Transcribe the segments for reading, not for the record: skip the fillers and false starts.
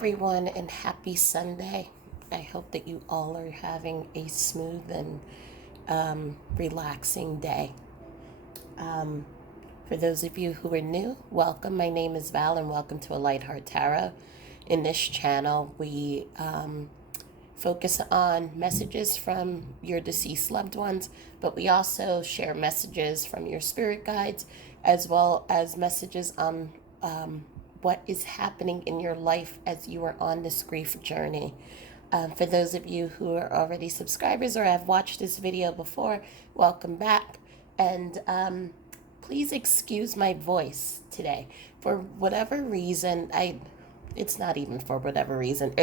everyone, and happy Sunday. I hope that you all are having a smooth and relaxing day. Um, for those of you who are new, welcome. My name is Val, and welcome to A Light Heart Tarot. In this channel, we focus on messages from your deceased loved ones, but we also share messages from your spirit guides as well as messages on what is happening in your life as you are on this grief journey. For those of you who are already subscribers or have watched this video before, welcome back. And please excuse my voice today. For whatever reason, it's not even for whatever reason.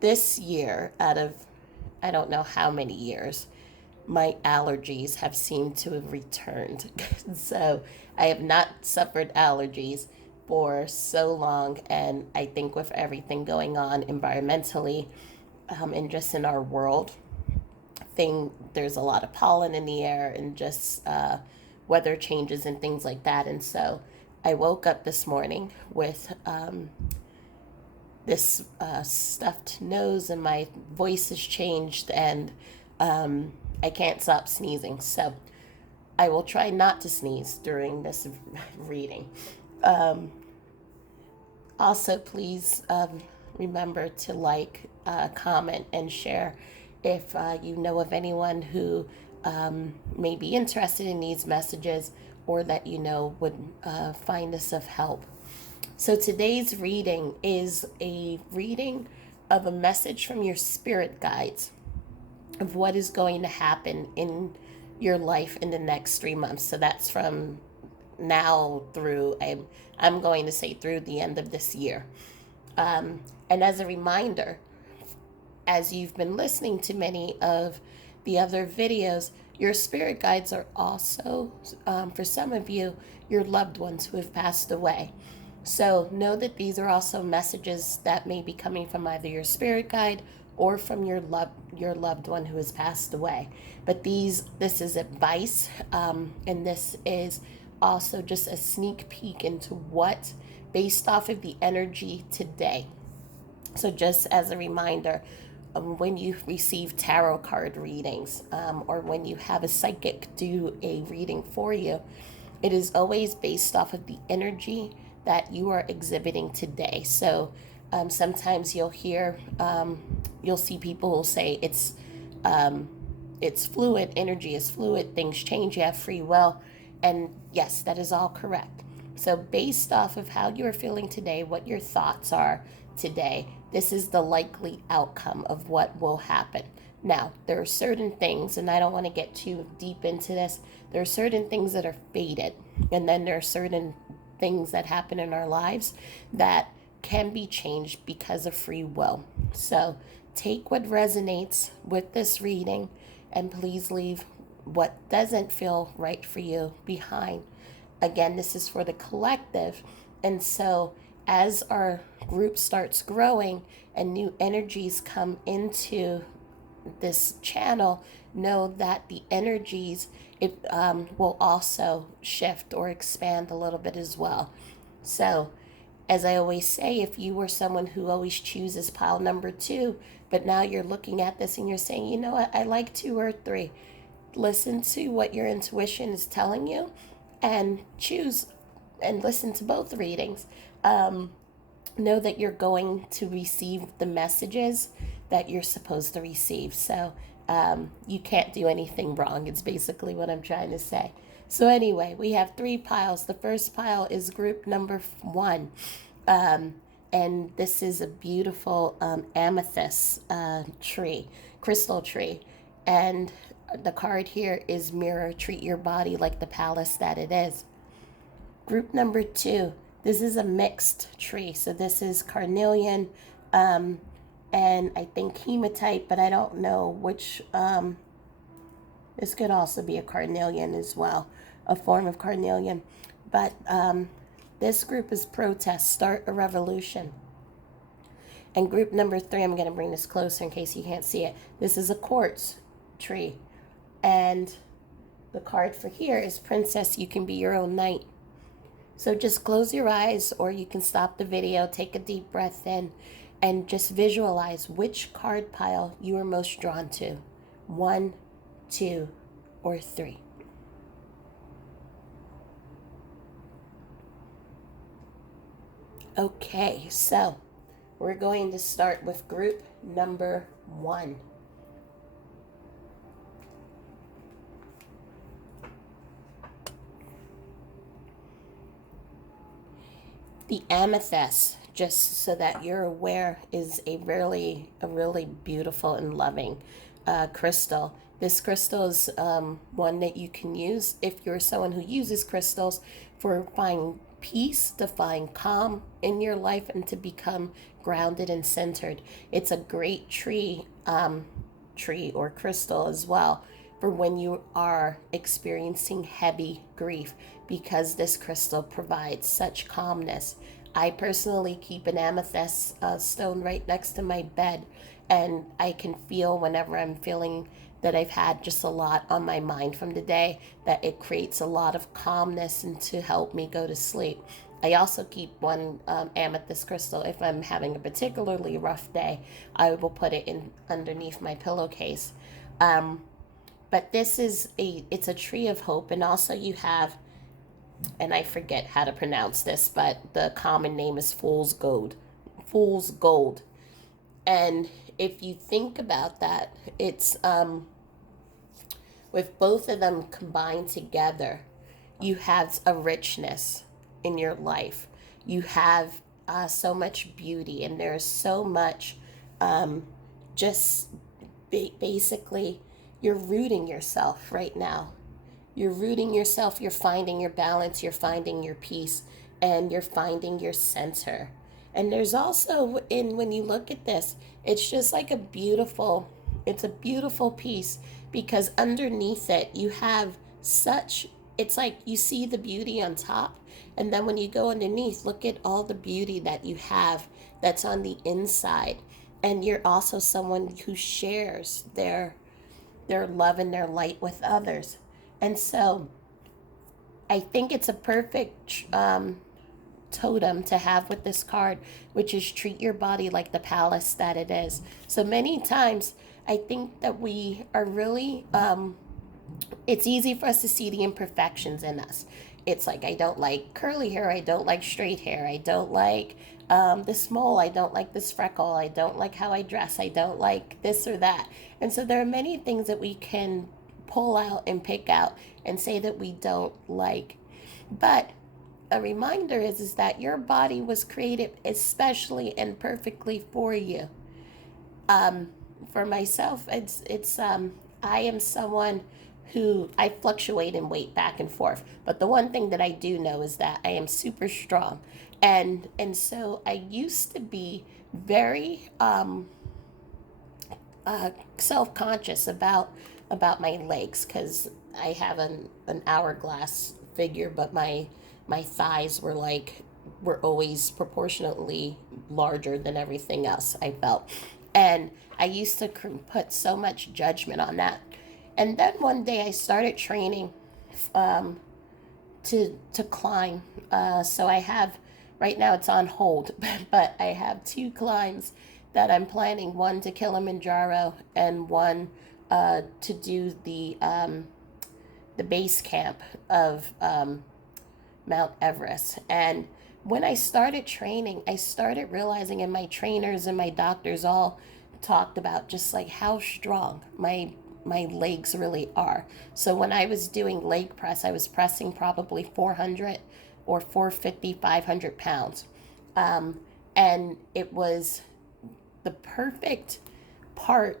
This year, out of I don't know how many years, my allergies have seemed to have returned. So I have not suffered allergies for so long, and I think with everything going on environmentally and just in our world, there's a lot of pollen in the air and just weather changes and things like that. And so I woke up this morning with this stuffed nose, and my voice has changed, and I can't stop sneezing. So I will try not to sneeze during this reading. Also, please remember to like, comment, and share if you know of anyone who may be interested in these messages or that you know would find this of help. So today's reading is a reading of a message from your spirit guides of what is going to happen in your life in the next 3 months. So that's from now through, I'm going to say through the end of this year. And as a reminder, as you've been listening to many of the other videos, your spirit guides are also, for some of you, your loved ones who have passed away. So know that these are also messages that may be coming from either your spirit guide or from your loved one who has passed away. But this is advice, and this is also just a sneak peek into what, based off of the energy today. So just as a reminder, when you receive tarot card readings, or when you have a psychic do a reading for you, it is always based off of the energy that you are exhibiting today. So sometimes you'll see people who say it's fluid, energy is fluid, things change, you have free will. And yes, that is all correct. So based off of how you're feeling today, what your thoughts are today, this is the likely outcome of what will happen. Now, there are certain things, and I don't want to get too deep into this, there are certain things that are fated, and then there are certain things that happen in our lives that can be changed because of free will. So take what resonates with this reading, and please leave what doesn't feel right for you behind. Again, this is for the collective. And so as our group starts growing and new energies come into this channel, know that the energies will also shift or expand a little bit as well. So as I always say, if you were someone who always chooses pile number 2, but now you're looking at this and you're saying, you know what, I like 2 or 3, listen to what your intuition is telling you and choose and listen to both readings. Know that you're going to receive the messages that you're supposed to receive. So you can't do anything wrong. It's basically what I'm trying to say. So anyway, we have 3 piles. The first pile is group number 1. And this is a beautiful amethyst tree, crystal tree. And the card here is Mirror, treat your body like the palace that it is. Group number 2, this is a mixed tree. So this is carnelian, and I think hematite, but I don't know which. This could also be a carnelian as well, a form of carnelian. But this group is protest, start a revolution. And group number 3, I'm going to bring this closer in case you can't see it. This is a quartz tree. And the card for here is Princess, you can be your own knight. So just close your eyes, or you can stop the video, take a deep breath in, and just visualize which card pile you are most drawn to. 1, 2, or 3. Okay, so we're going to start with group number 1. The amethyst, just so that you're aware, is a really beautiful and loving crystal. This crystal is one that you can use if you're someone who uses crystals for finding peace, to find calm in your life, and to become grounded and centered. It's a great tree or crystal as well for when you are experiencing heavy grief, because this crystal provides such calmness. I personally keep an amethyst stone right next to my bed, and I can feel whenever I'm feeling that I've had just a lot on my mind from the day, that it creates a lot of calmness and to help me go to sleep. I also keep one amethyst crystal if I'm having a particularly rough day. I will put it in underneath my pillowcase. But it's a tree of hope, and also you have, and I forget how to pronounce this, but the common name is fool's gold. Fool's gold. And if you think about that, it's with both of them combined together, you have a richness in your life. You have so much beauty, and there's so much just basically, you're rooting yourself right now. You're rooting yourself, you're finding your balance, you're finding your peace, and you're finding your center. And there's also, when you look at this, it's just like it's a beautiful piece, because underneath it you have such, it's like you see the beauty on top, and then when you go underneath, look at all the beauty that you have that's on the inside. And you're also someone who shares their love and their light with others. And so I think it's a perfect totem to have with this card, which is treat your body like the palace that it is. So many times I think that we are really, it's easy for us to see the imperfections in us. It's like, I don't like curly hair, I don't like straight hair, I don't like this mole, I don't like this freckle, I don't like how I dress, I don't like this or that. And so there are many things that we can pull out and pick out and say that we don't like. But a reminder is that your body was created especially and perfectly for you. Um, for myself, I am someone who, I fluctuate in weight back and forth. But the one thing that I do know is that I am super strong, and so I used to be very self conscious about my legs, because I have an hourglass figure, but my thighs were always proportionately larger than everything else, I felt. And I used to put so much judgment on that. And then one day I started training um, to climb. So I have, right now it's on hold, but I have 2 climbs that I'm planning, one to Kilimanjaro and one to do the base camp of Mount Everest. And when I started training, I started realizing, and my trainers and my doctors all talked about just like how strong my legs really are. So when I was doing leg press, I was pressing probably 400 or 450, 500 pounds. And it was the perfect part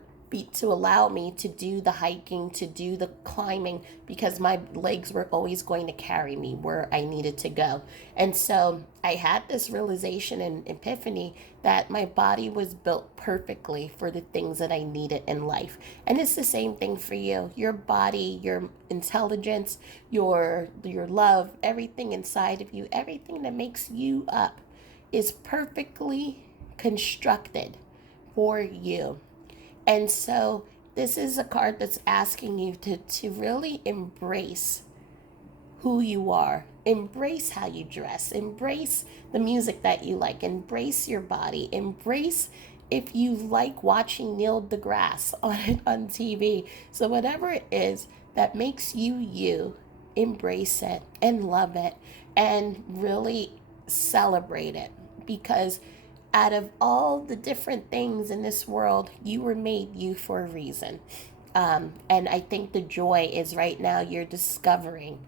to allow me to do the hiking, to do the climbing, because my legs were always going to carry me where I needed to go. And so I had this realization and epiphany that my body was built perfectly for the things that I needed in life. And it's the same thing for you. Your body, your intelligence, your love, everything inside of you, everything that makes you up is perfectly constructed for you. And so this is a card that's asking you to really embrace who you are. Embrace how you dress. Embrace the music that you like. Embrace your body. Embrace if you like watching Neil deGrasse on TV. So, whatever it is that makes you you, embrace it and love it and really celebrate it, because out of all the different things in this world, you were made you for a reason. And I think the joy is right now you're discovering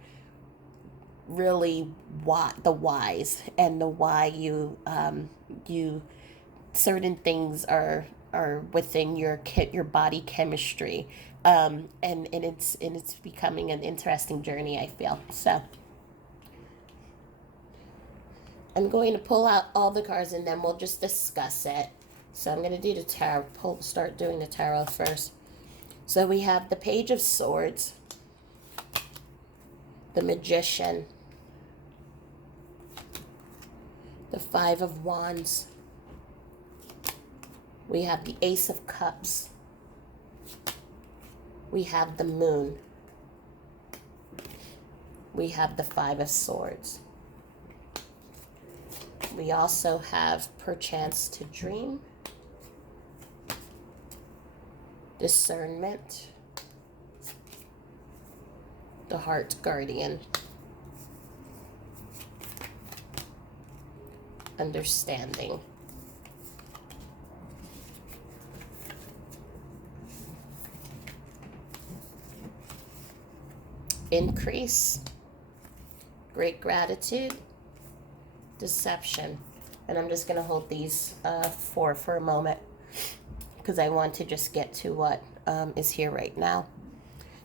really what the whys and the why you certain things are within your body chemistry, and it's becoming an interesting journey, I feel. So I'm going to pull out all the cards and then we'll just discuss it. So I'm going to do the tarot. Start doing the tarot first. So we have the Page of Swords, the Magician, the Five of Wands. We have the Ace of Cups. We have the Moon. We have the Five of Swords. We also have Perchance to Dream, Discernment, the Heart Guardian, Understanding, Increase, Great Gratitude, Deception. And I'm just going to hold these four for a moment because I want to just get to what is here right now.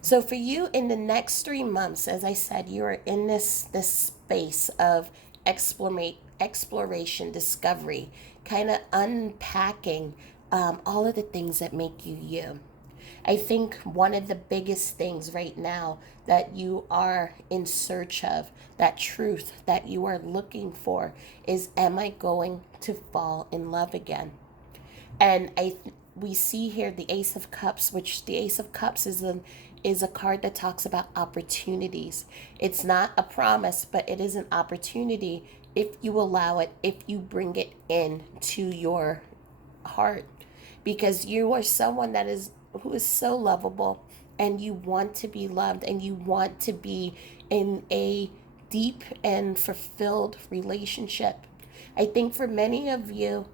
So for you in the next 3 months, as I said, you are in this space of exploration, discovery, kind of unpacking all of the things that make you you. I think one of the biggest things right now that you are in search of, that truth that you are looking for, is, am I going to fall in love again? And we see here the Ace of Cups, which the Ace of Cups is a card that talks about opportunities. It's not a promise, but it is an opportunity if you allow it, if you bring it in to your heart, because you are someone who is so lovable, and you want to be loved, and you want to be in a deep and fulfilled relationship. I think for many of you,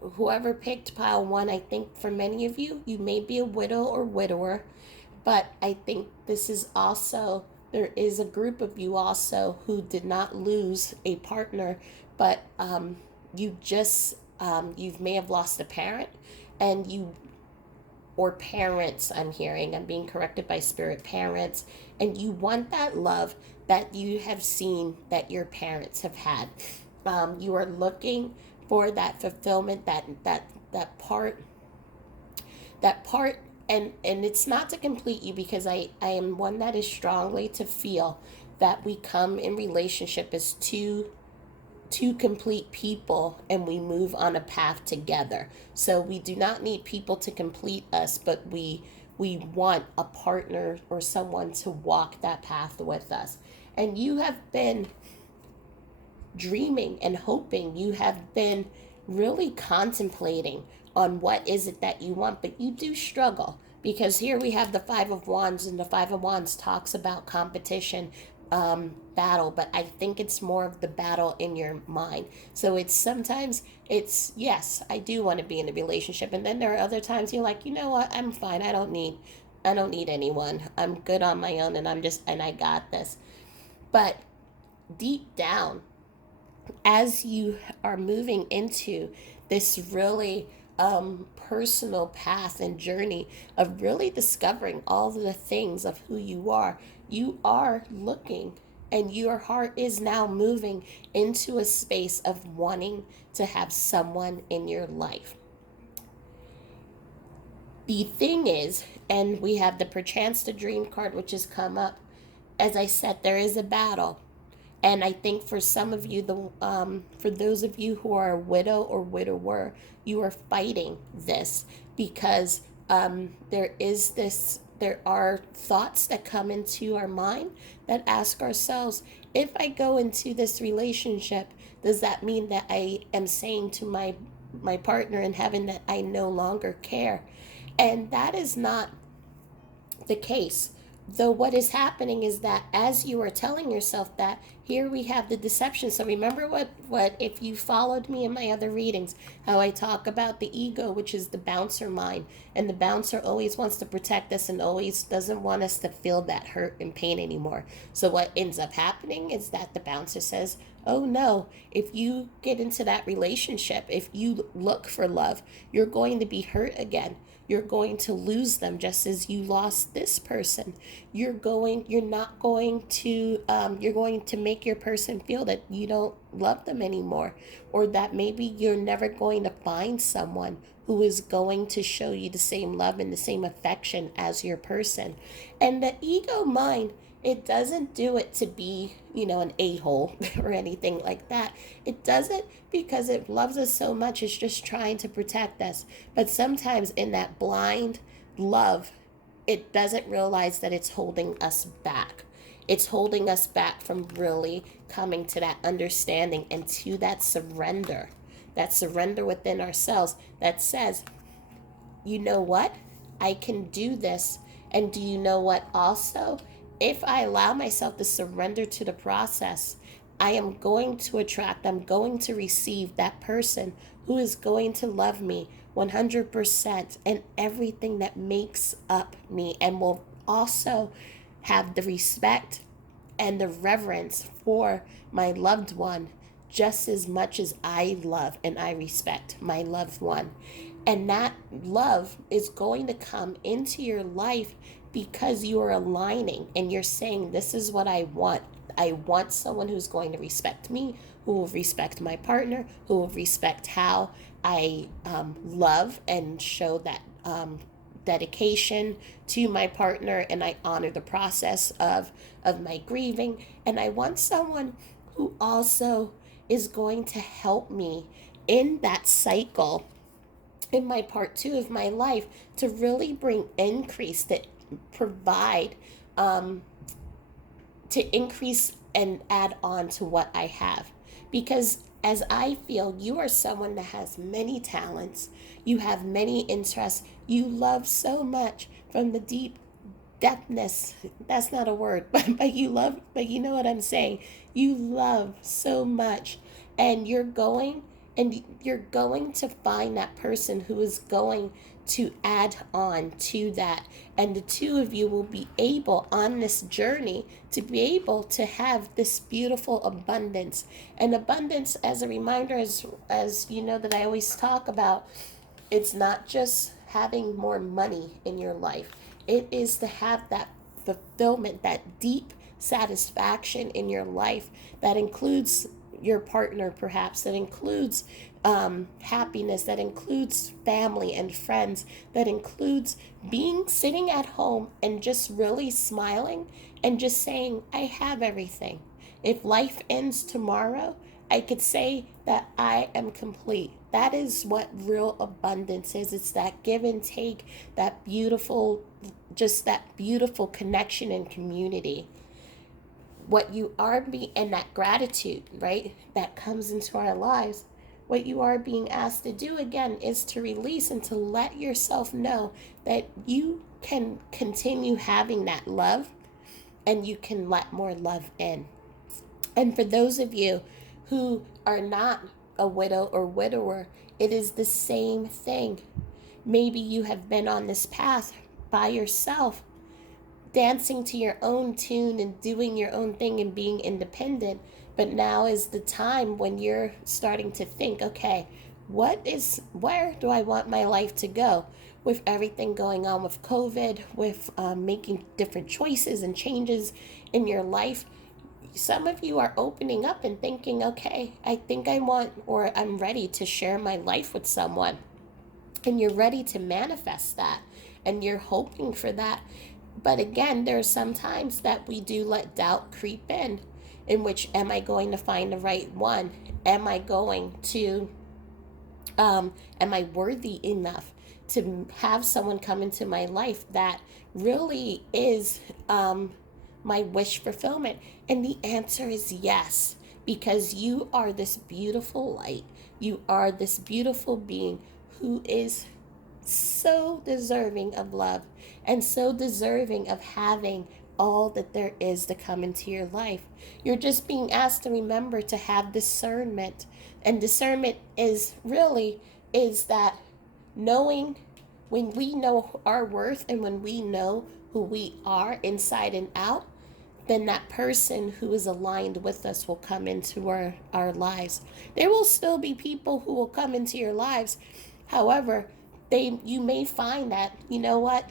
whoever picked pile one, I think for many of you, you may be a widow or widower, but I think this is also, there is a group of you also who did not lose a partner, but you may have lost a parent, and or parents, I'm being corrected by spirit, parents, and you want that love that you have seen that your parents have had. You are looking for that fulfillment, that part, and it's not to complete you, because I am one that is strongly to feel that we come in relationship as two complete people, and we move on a path together. So we do not need people to complete us, but we want a partner or someone to walk that path with us. And you have been dreaming and hoping, you have been really contemplating on what is it that you want, but you do struggle, because here we have the Five of Wands, and the Five of Wands talks about competition, battle, but I think it's more of the battle in your mind. So sometimes it's yes, I do want to be in a relationship, and then there are other times you're like, you know what, I'm fine, I don't need anyone, I'm good on my own, and I got this. But deep down, as you are moving into this really personal path and journey of really discovering all of the things of who you are looking, and your heart is now moving into a space of wanting to have someone in your life. The thing is, and we have the Perchance to Dream card, which has come up. As I said, there is a battle. And I think for some of you, for those of you who are a widow or widower, you are fighting this, because there is this there are thoughts that come into our mind that ask ourselves, if I go into this relationship, does that mean that I am saying to my partner in heaven that I no longer care? And that is not the case. Though what is happening is that as you are telling yourself that, here we have the deception. So remember what if you followed me in my other readings, how I talk about the ego, which is the bouncer mind. And the bouncer always wants to protect us and always doesn't want us to feel that hurt and pain anymore. So what ends up happening is that the bouncer says, oh no, if you get into that relationship, if you look for love, you're going to be hurt again. You're going to lose them just as you lost this person. You're not going to, you're going to make your person feel that you don't love them anymore, or that maybe you're never going to find someone who is going to show you the same love and the same affection as your person. And the ego mind, it doesn't do it to be, an a-hole or anything like that. It does it because it loves us so much. It's just trying to protect us. But sometimes in that blind love, it doesn't realize that it's holding us back. It's holding us back from really coming to that understanding and to that surrender within ourselves that says, you know what? I can do this. And do you know what also? If I allow myself to surrender to the process, I am going to attract, I'm going to receive that person who is going to love me 100% and everything that makes up me, and will also have the respect and the reverence for my loved one just as much as I love and I respect my loved one. And that love is going to come into your life because you are aligning and you're saying, this is what I want. I want someone who's going to respect me, who will respect my partner, who will respect how I love and show that dedication to my partner, and I honor the process of my grieving. And I want someone who also is going to help me in that cycle in my part 2 of my life to really bring increase, that provide to increase and add on to what I have. Because as I feel, you are someone that has many talents, you have many interests, you love so much from the deep depthness. That's not a word, but you love, but you know what I'm saying. You love so much, and you're going to find that person who is going to add on to that, and the two of you will be able on this journey to be able to have this beautiful abundance. And abundance, as a reminder, as you know, that I always talk about, it's not just having more money in your life. It is to have that fulfillment, that deep satisfaction in your life that includes your partner, perhaps, that includes happiness, that includes family and friends, that includes sitting at home and just really smiling and just saying, I have everything. If life ends tomorrow, I could say that I am complete. That is what real abundance is. It's that give and take, that beautiful connection and community. What you are being, and that gratitude, right, that comes into our lives. What you are being asked to do again is to release and to let yourself know that you can continue having that love, and you can let more love in. And for those of you who are not a widow or widower, it is the same thing. Maybe you have been on this path by yourself, dancing to your own tune and doing your own thing and being independent. But now is the time when you're starting to think, okay, where do I want my life to go? With everything going on with COVID, with making different choices and changes in your life, some of you are opening up and thinking, okay, I think I want, or I'm ready to share my life with someone. And you're ready to manifest that, and you're hoping for that. But again, there are some times that we do let doubt creep in which, am I going to find the right one? Am I going to, am I worthy enough to have someone come into my life that really is my wish fulfillment? And the answer is yes, because you are this beautiful light. You are this beautiful being who is so deserving of love and so deserving of having all that there is to come into your life. You're just being asked to remember to have discernment. And discernment is that knowing, when we know our worth and when we know who we are inside and out, then that person who is aligned with us will come into our lives. There will still be people who will come into your lives. However, you may find that, you know what?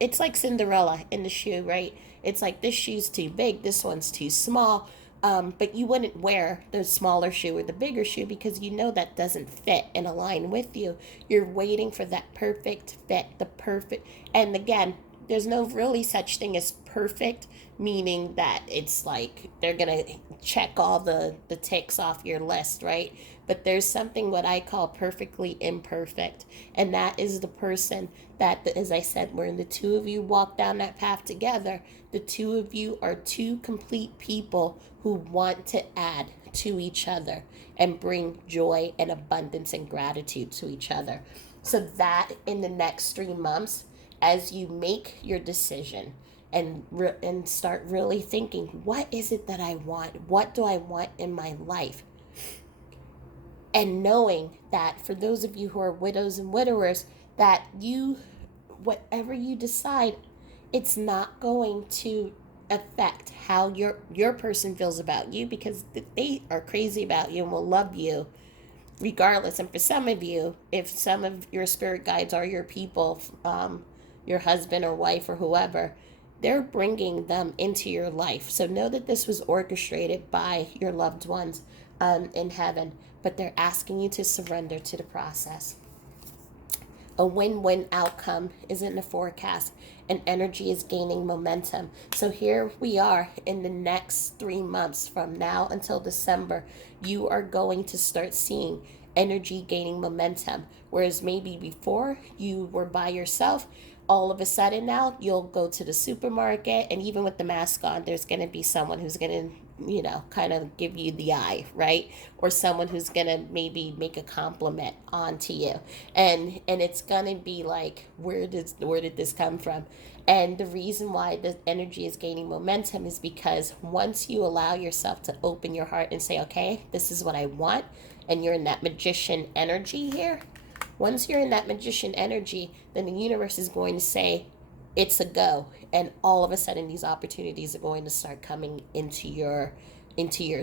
It's like Cinderella in the shoe, right? It's like this shoe's too big, this one's too small. But you wouldn't wear the smaller shoe or the bigger shoe because you know that doesn't fit and align with you. You're waiting for that perfect fit, the perfect. And again, there's no really such thing as perfect, meaning that it's like they're going to check all the ticks off your list, right? But there's something what I call perfectly imperfect. And that is the person that, as I said, when the two of you walk down that path together, the two of you are two complete people who want to add to each other and bring joy and abundance and gratitude to each other. So that in the next 3 months, as you make your decision and start really thinking, what is it that I want? What do I want in my life? And knowing that for those of you who are widows and widowers, that you, whatever you decide, it's not going to affect how your person feels about you, because they are crazy about you and will love you regardless. And for some of you, if some of your spirit guides are your people, your husband or wife or whoever, they're bringing them into your life. So know that this was orchestrated by your loved ones in heaven, but they're asking you to surrender to the process. A win-win outcome is in the forecast, and energy is gaining momentum. So here we are in the next 3 months from now until December. You are going to start seeing energy gaining momentum. Whereas maybe before you were by yourself, all of a sudden now you'll go to the supermarket, and even with the mask on, there's going to be someone who's going to, kind of give you the eye, right? Or someone who's going to maybe make a compliment onto you. And it's going to be like, where did this come from? And the reason why the energy is gaining momentum is because once you allow yourself to open your heart and say, okay, this is what I want, and you're in that magician energy here, once you're in that magician energy, then the universe is going to say, it's a go. And all of a sudden, these opportunities are going to start coming into your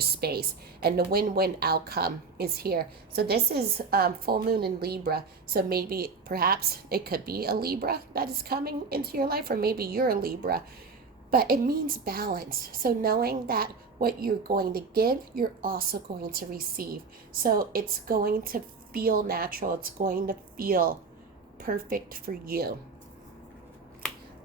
space. And the win-win outcome is here. So this is full moon in Libra. So maybe, perhaps, it could be a Libra that is coming into your life, or maybe you're a Libra. But it means balance. So knowing that what you're going to give, you're also going to receive. So it's going to feel natural. It's going to feel perfect for you.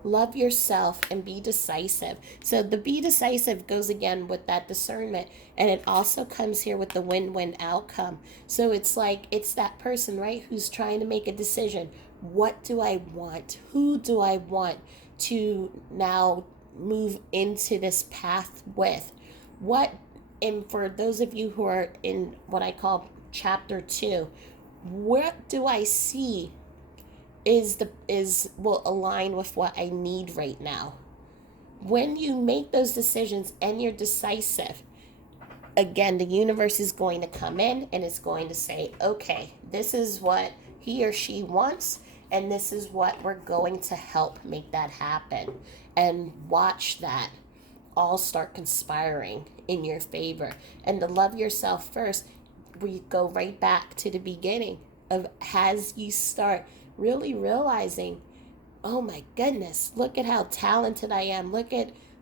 Love yourself and be decisive. So the be decisive goes again with that discernment, and it also comes here with the win-win outcome. So it's like, it's that person, right, who's trying to make a decision. What do I want? Who do I want to now move into this path with? What, and for those of you who are in what I call chapter 2, what do I see will align with what I need right now? When you make those decisions and you're decisive, again, the universe is going to come in and it's going to say, okay, this is what he or she wants, and this is what we're going to help make that happen. And watch that all start conspiring in your favor. And to love yourself first, we go right back to the beginning of, as you start really realizing, oh my goodness, look at how talented I am.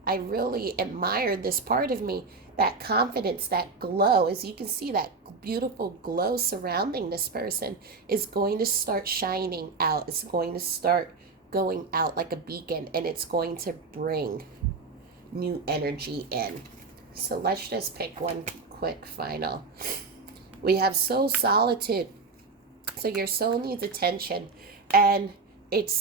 I really admire this part of me. That confidence, that glow, as you can see, that beautiful glow surrounding this person is going to start shining out. It's going to start going out like a beacon, and it's going to bring new energy in. So let's just pick one quick final. We have soul solitude. So your soul needs attention. And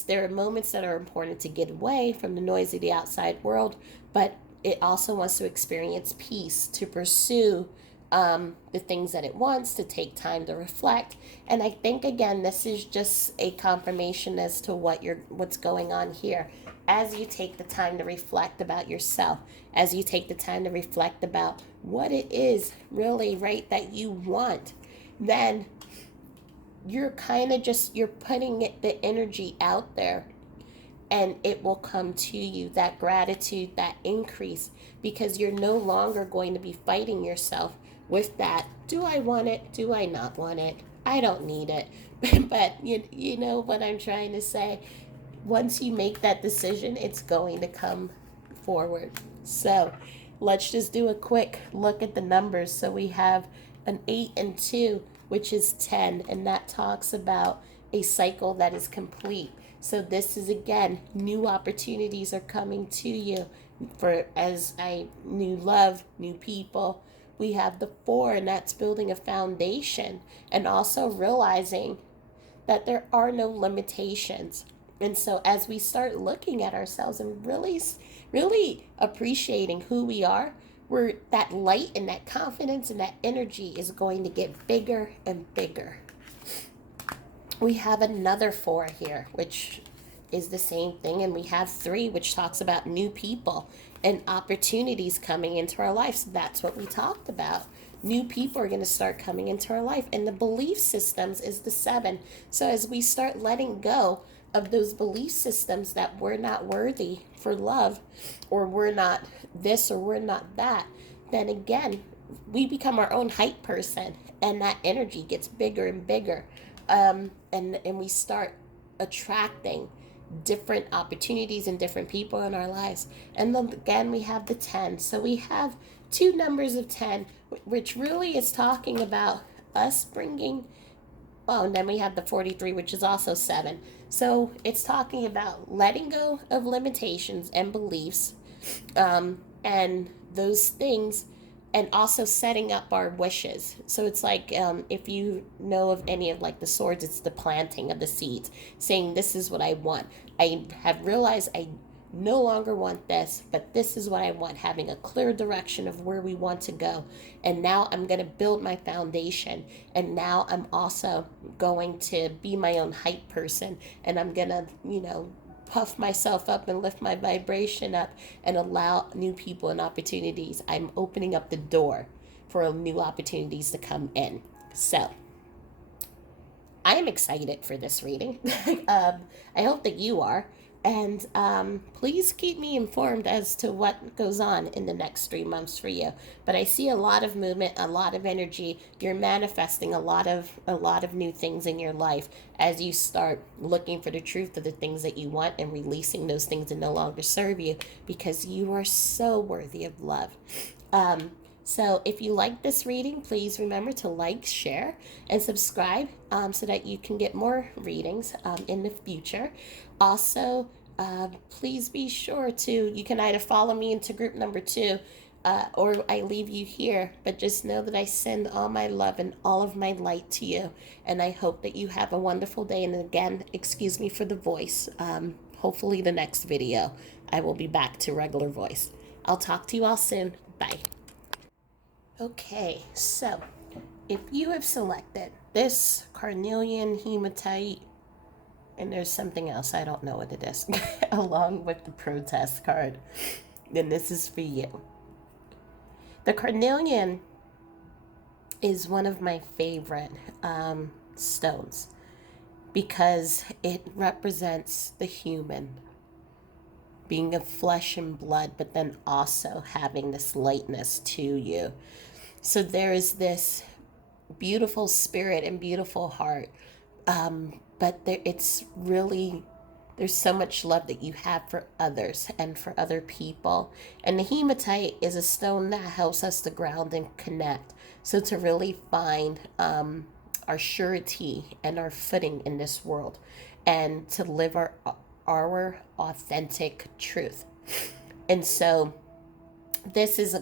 there are moments that are important to get away from the noise of the outside world, but it also wants to experience peace, to pursue the things that it wants, to take time to reflect. And I think again, this is just a confirmation as to what's going on here. As you take the time to reflect about yourself, as you take the time to reflect about what it is really, right, that you want, then you're kind of just, you're putting the energy out there, and it will come to you, that gratitude, that increase, because you're no longer going to be fighting yourself with that. Do I want it? Do I not want it? I don't need it. But you know what I'm trying to say. Once you make that decision, it's going to come forward. So let's just do a quick look at the numbers. So we have an 8 and 2, which is 10, and that talks about a cycle that is complete. So this is again, new opportunities are coming to you for new love, new people. We have the 4, and that's building a foundation, and also realizing that there are no limitations. And so as we start looking at ourselves and really appreciating who we are, where that light and that confidence and that energy is going to get bigger and bigger. We have another 4 here, which is the same thing. And we have 3, which talks about new people and opportunities coming into our life. So that's what we talked about. New people are going to start coming into our life. And the belief systems is the 7. So as we start letting go of those belief systems that we're not worthy for love, or we're not this, or we're not that, then again, we become our own hype person, and that energy gets bigger and bigger. And we start attracting different opportunities and different people in our lives. And then again, we have the 10. So we have 2 numbers of 10, which really is talking about us bringing, oh, and then we have the 43, which is also 7. So it's talking about letting go of limitations and beliefs, and those things, and also setting up our wishes. So it's like, if you know of any of like the swords, it's the planting of the seeds, saying this is what I want. I have realized I no longer want this, but this is what I want, having a clear direction of where we want to go. And now I'm going to build my foundation. And now I'm also going to be my own hype person. And I'm going to, puff myself up and lift my vibration up and allow new people and opportunities. I'm opening up the door for new opportunities to come in. So I am excited for this reading. I hope that you are. And please keep me informed as to what goes on in the next 3 months for you. But I see a lot of movement, a lot of energy. You're manifesting a lot of new things in your life as you start looking for the truth of the things that you want and releasing those things that no longer serve you, because you are so worthy of love. So if you like this reading, please remember to like, share, and subscribe, so that you can get more readings in the future. Also, please be sure you can either follow me into group number 2, or I leave you here. But just know that I send all my love and all of my light to you. And I hope that you have a wonderful day. And again, excuse me for the voice. Hopefully the next video, I will be back to regular voice. I'll talk to you all soon. Bye. Okay, so if you have selected this carnelian hematite, and there's something else, I don't know what it is, along with the protest card, then this is for you. The carnelian is one of my favorite stones, because it represents the human being of flesh and blood, but then also having this lightness to you. So there is this beautiful spirit and beautiful heart, but there's so much love that you have for others and for other people. And the hematite is a stone that helps us to ground and connect. So to really find our surety and our footing in this world, and to live our authentic truth. And so this is,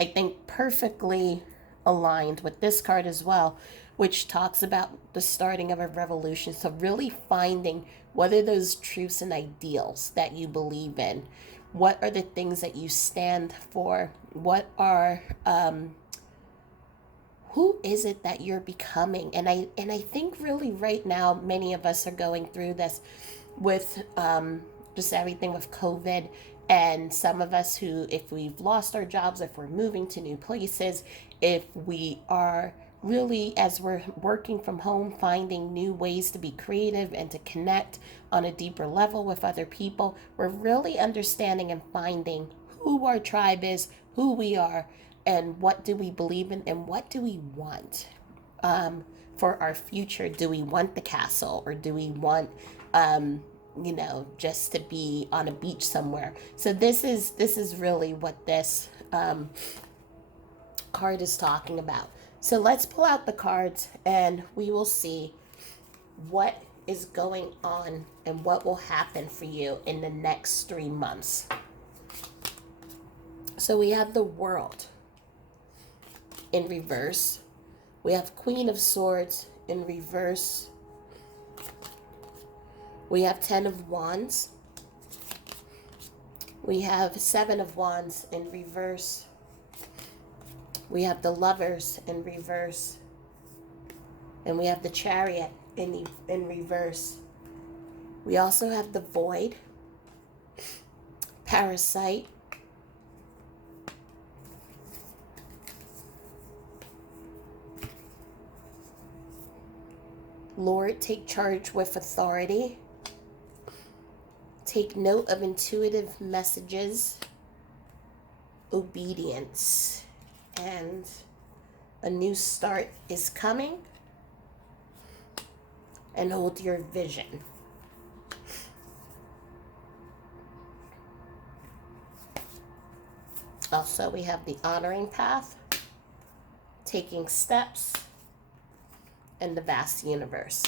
I think, perfectly aligned with this card as well, which talks about the starting of a revolution. So, really finding what are those truths and ideals that you believe in? What are the things that you stand for? What are who is it that you're becoming? And I think really right now many of us are going through this with just everything with COVID, and some of us who, if we've lost our jobs, if we're moving to new places, if we are really, as we're working from home, finding new ways to be creative and to connect on a deeper level with other people, we're really understanding and finding who our tribe is, who we are, and what do we believe in, and what do we want for our future. Do we want the castle, or do we want just to be on a beach somewhere? So this is really what this card is talking about. So let's pull out the cards and we will see what is going on and what will happen for you in the next 3 months. So we have the World in reverse. We have Queen of Swords in reverse. We have 10 of Wands. We have 7 of Wands in reverse. We have the Lovers in reverse. And we have the Chariot in reverse. We also have the Void, Parasite, Lord, take charge with authority. Take note of intuitive messages. Obedience. And a new start is coming. And hold your vision. Also, we have the honoring path, taking steps, and the vast universe.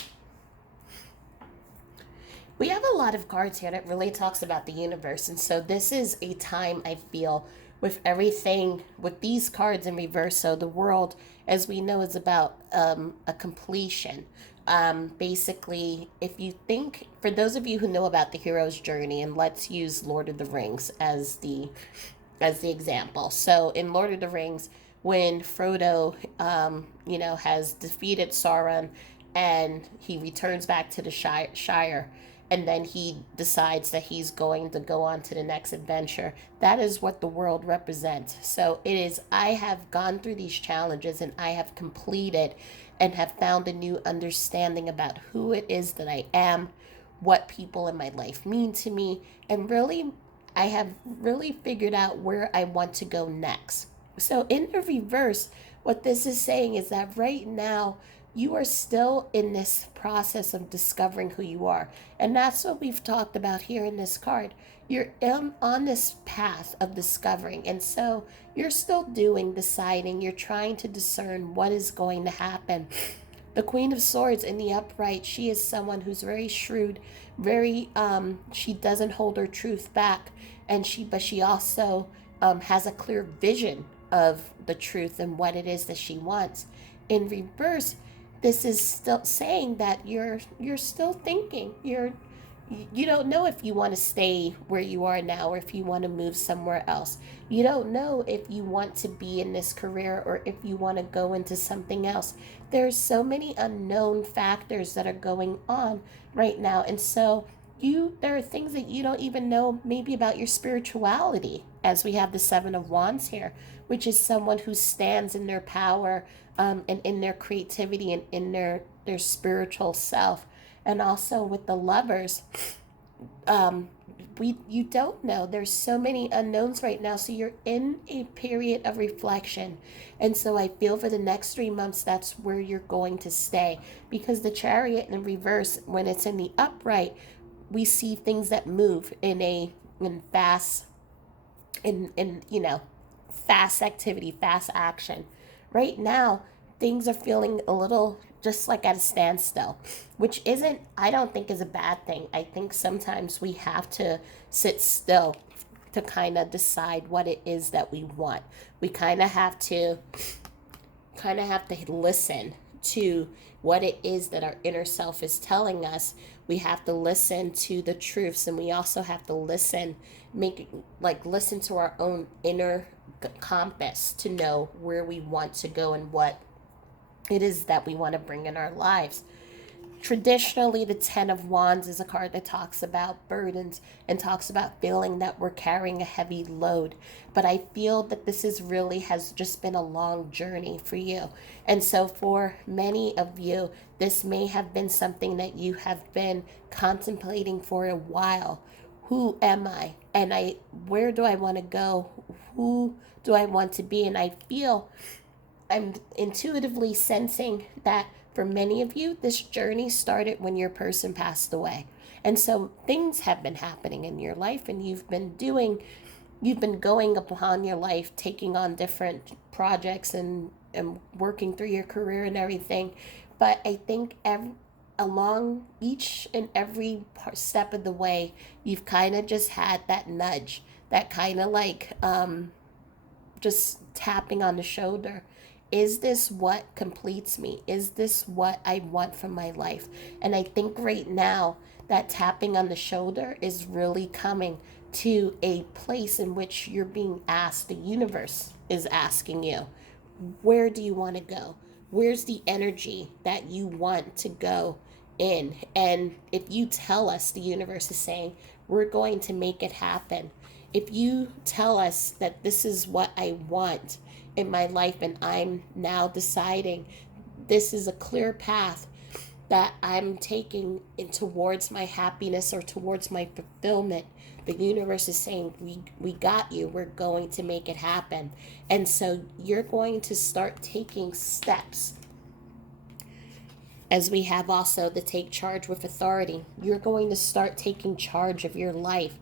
We have a lot of cards here that really talks about the universe. And so this is a time, I feel, with everything, with these cards in reverse. So the World, as we know, is about a completion. Basically, if you think, for those of you who know about the hero's journey, and let's use Lord of the Rings as the example. So in Lord of the Rings, when Frodo, has defeated Sauron and he returns back to the Shire, and then he decides that he's going to go on to the next adventure. That is what the World represents. So it is, I have gone through these challenges and I have completed and have found a new understanding about who it is that I am, what people in my life mean to me, and really, I have really figured out where I want to go next. So in the reverse, what this is saying is that right now, you are still in this process of discovering who you are. And that's what we've talked about here in this card. You're on this path of discovering. And so you're still deciding, you're trying to discern what is going to happen. The Queen of Swords in the upright, she is someone who's very shrewd, very, she doesn't hold her truth back. But she also has a clear vision of the truth and what it is that she wants. In reverse, this is still saying that you're still thinking. You don't know if you want to stay where you are now or if you want to move somewhere else. You don't know if you want to be in this career or if you want to go into something else. There's so many unknown factors that are going on right now. And so there are things that you don't even know maybe about your spirituality, as we have the 7 of Wands here, which is someone who stands in their power and in their creativity and in their spiritual self. And also with the Lovers, you don't know. There's so many unknowns right now. So you're in a period of reflection. And so I feel for the next 3 months, that's where you're going to stay. Because the Chariot in reverse, when it's in the upright, we see things that move in fast activity, fast action. Right now, things are feeling a little just like at a standstill, which I don't think is a bad thing. I think sometimes we have to sit still to kind of decide what it is that we want. We kind of have to listen to what it is that our inner self is telling us. We have to listen to the truths, and we also have to listen to our own inner compass to know where we want to go and what it is that we want to bring in our lives. Traditionally, the Ten of Wands is a card that talks about burdens and talks about feeling that we're carrying a heavy load. But I feel that this is really has just been a long journey for you. And so for many of you, this may have been something that you have been contemplating for a while. Who am I? And where do I want to go? Who do I want to be? And I feel I'm intuitively sensing that for many of you, this journey started when your person passed away. And so things have been happening in your life, and you've been going upon your life, taking on different projects and working through your career and everything. But I think along each and every step of the way, you've kind of just had that nudge, that kind of just tapping on the shoulder. Is this what completes me? Is this what I want from my life? And I think right now that tapping on the shoulder is really coming to a place in which you're being asked, the universe is asking you, where do you want to go? Where's the energy that you want to go in? And if you tell us, the universe is saying, we're going to make it happen. If you tell us that this is what I want in my life, and I'm now deciding this is a clear path that I'm taking in towards my happiness or towards my fulfillment, the universe is saying, we got you. We're going to make it happen. And so you're going to start taking steps. As we have also the take charge with authority, you're going to start taking charge of your life,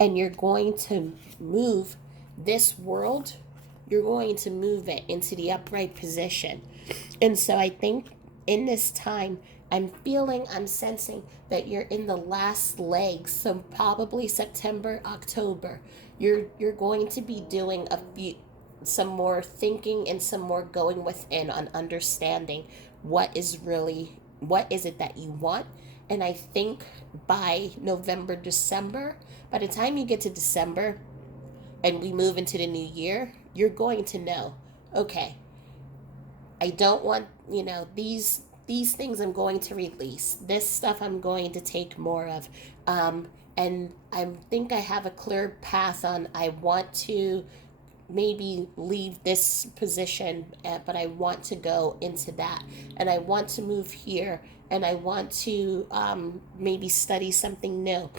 and you're going to move this world, you're going to move it into the upright position. And so I think in this time, I'm sensing that you're in the last legs. So probably September, October, you're going to be doing some more thinking and some more going within on understanding what is it that you want. And I think by November, December, by the time you get to December and we move into the new year, you're going to know, okay, I don't want, these things I'm going to release. This stuff I'm going to take more of. And I think I have a clear path on I want to maybe leave this position, but I want to go into that. And I want to move here. And I want to maybe study something new.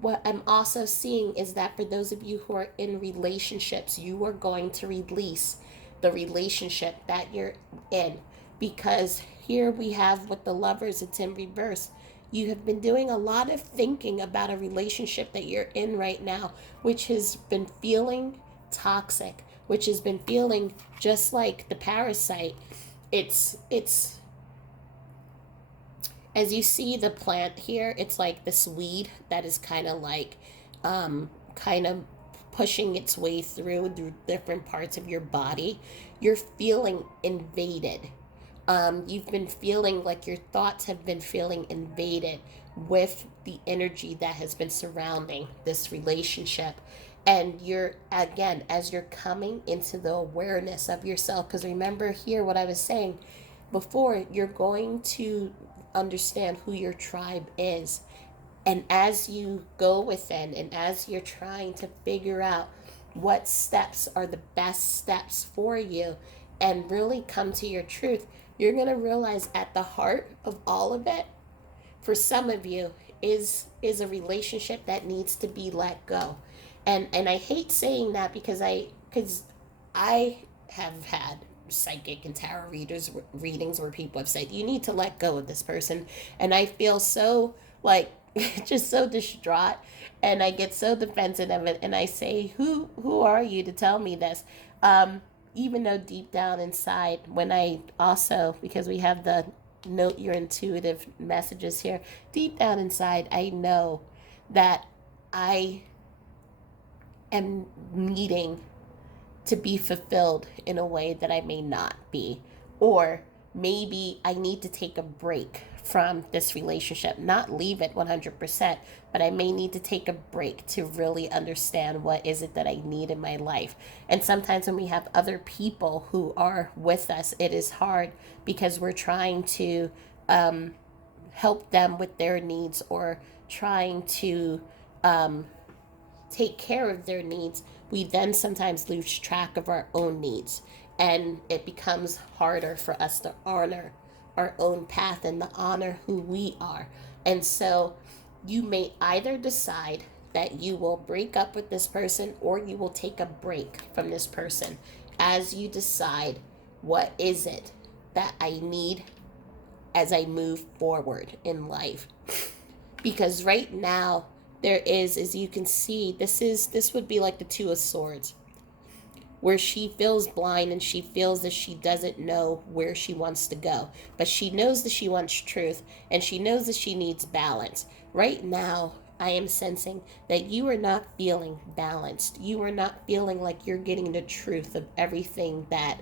What I'm also seeing is that for those of you who are in relationships, you are going to release the relationship that you're in. Because here we have with the Lovers, it's in reverse. You have been doing a lot of thinking about a relationship that you're in right now, which has been feeling toxic, which has been feeling just like the parasite. It's as you see the plant here, it's like this weed that is kind of pushing its way through different parts of your body. You're feeling invaded. You've been feeling like your thoughts have been feeling invaded with the energy that has been surrounding this relationship. And you're, again, as you're coming into the awareness of yourself, because remember here what I was saying before, you're going to understand who your tribe is. And as you go within and as you're trying to figure out what steps are the best steps for you and really come to your truth, you're going to realize at the heart of all of it, for some of you, is a relationship that needs to be let go. And I hate saying that because I have had psychic and tarot readings where people have said you need to let go of this person, and I feel so like just so distraught, and I get so defensive of it, and I say, who are you to tell me this? Even though deep down inside, when I also, because we have the note your intuitive messages here, deep down inside I know that I am needing to be fulfilled in a way that I may not be, or maybe I need to take a break from this relationship, not leave it 100%, but I may need to take a break to really understand what is it that I need in my life. And sometimes when we have other people who are with us, it is hard because we're trying to help them with their needs, or trying to take care of their needs. We then sometimes lose track of our own needs, and it becomes harder for us to honor our own path and to honor who we are. And so you may either decide that you will break up with this person, or you will take a break from this person as you decide what is it that I need as I move forward in life. Because right now, there is, as you can see, this would be like the Two of Swords, where she feels blind and she feels that she doesn't know where she wants to go. But she knows that she wants truth, and she knows that she needs balance. Right now, I am sensing that you are not feeling balanced. You are not feeling like you're getting the truth of everything that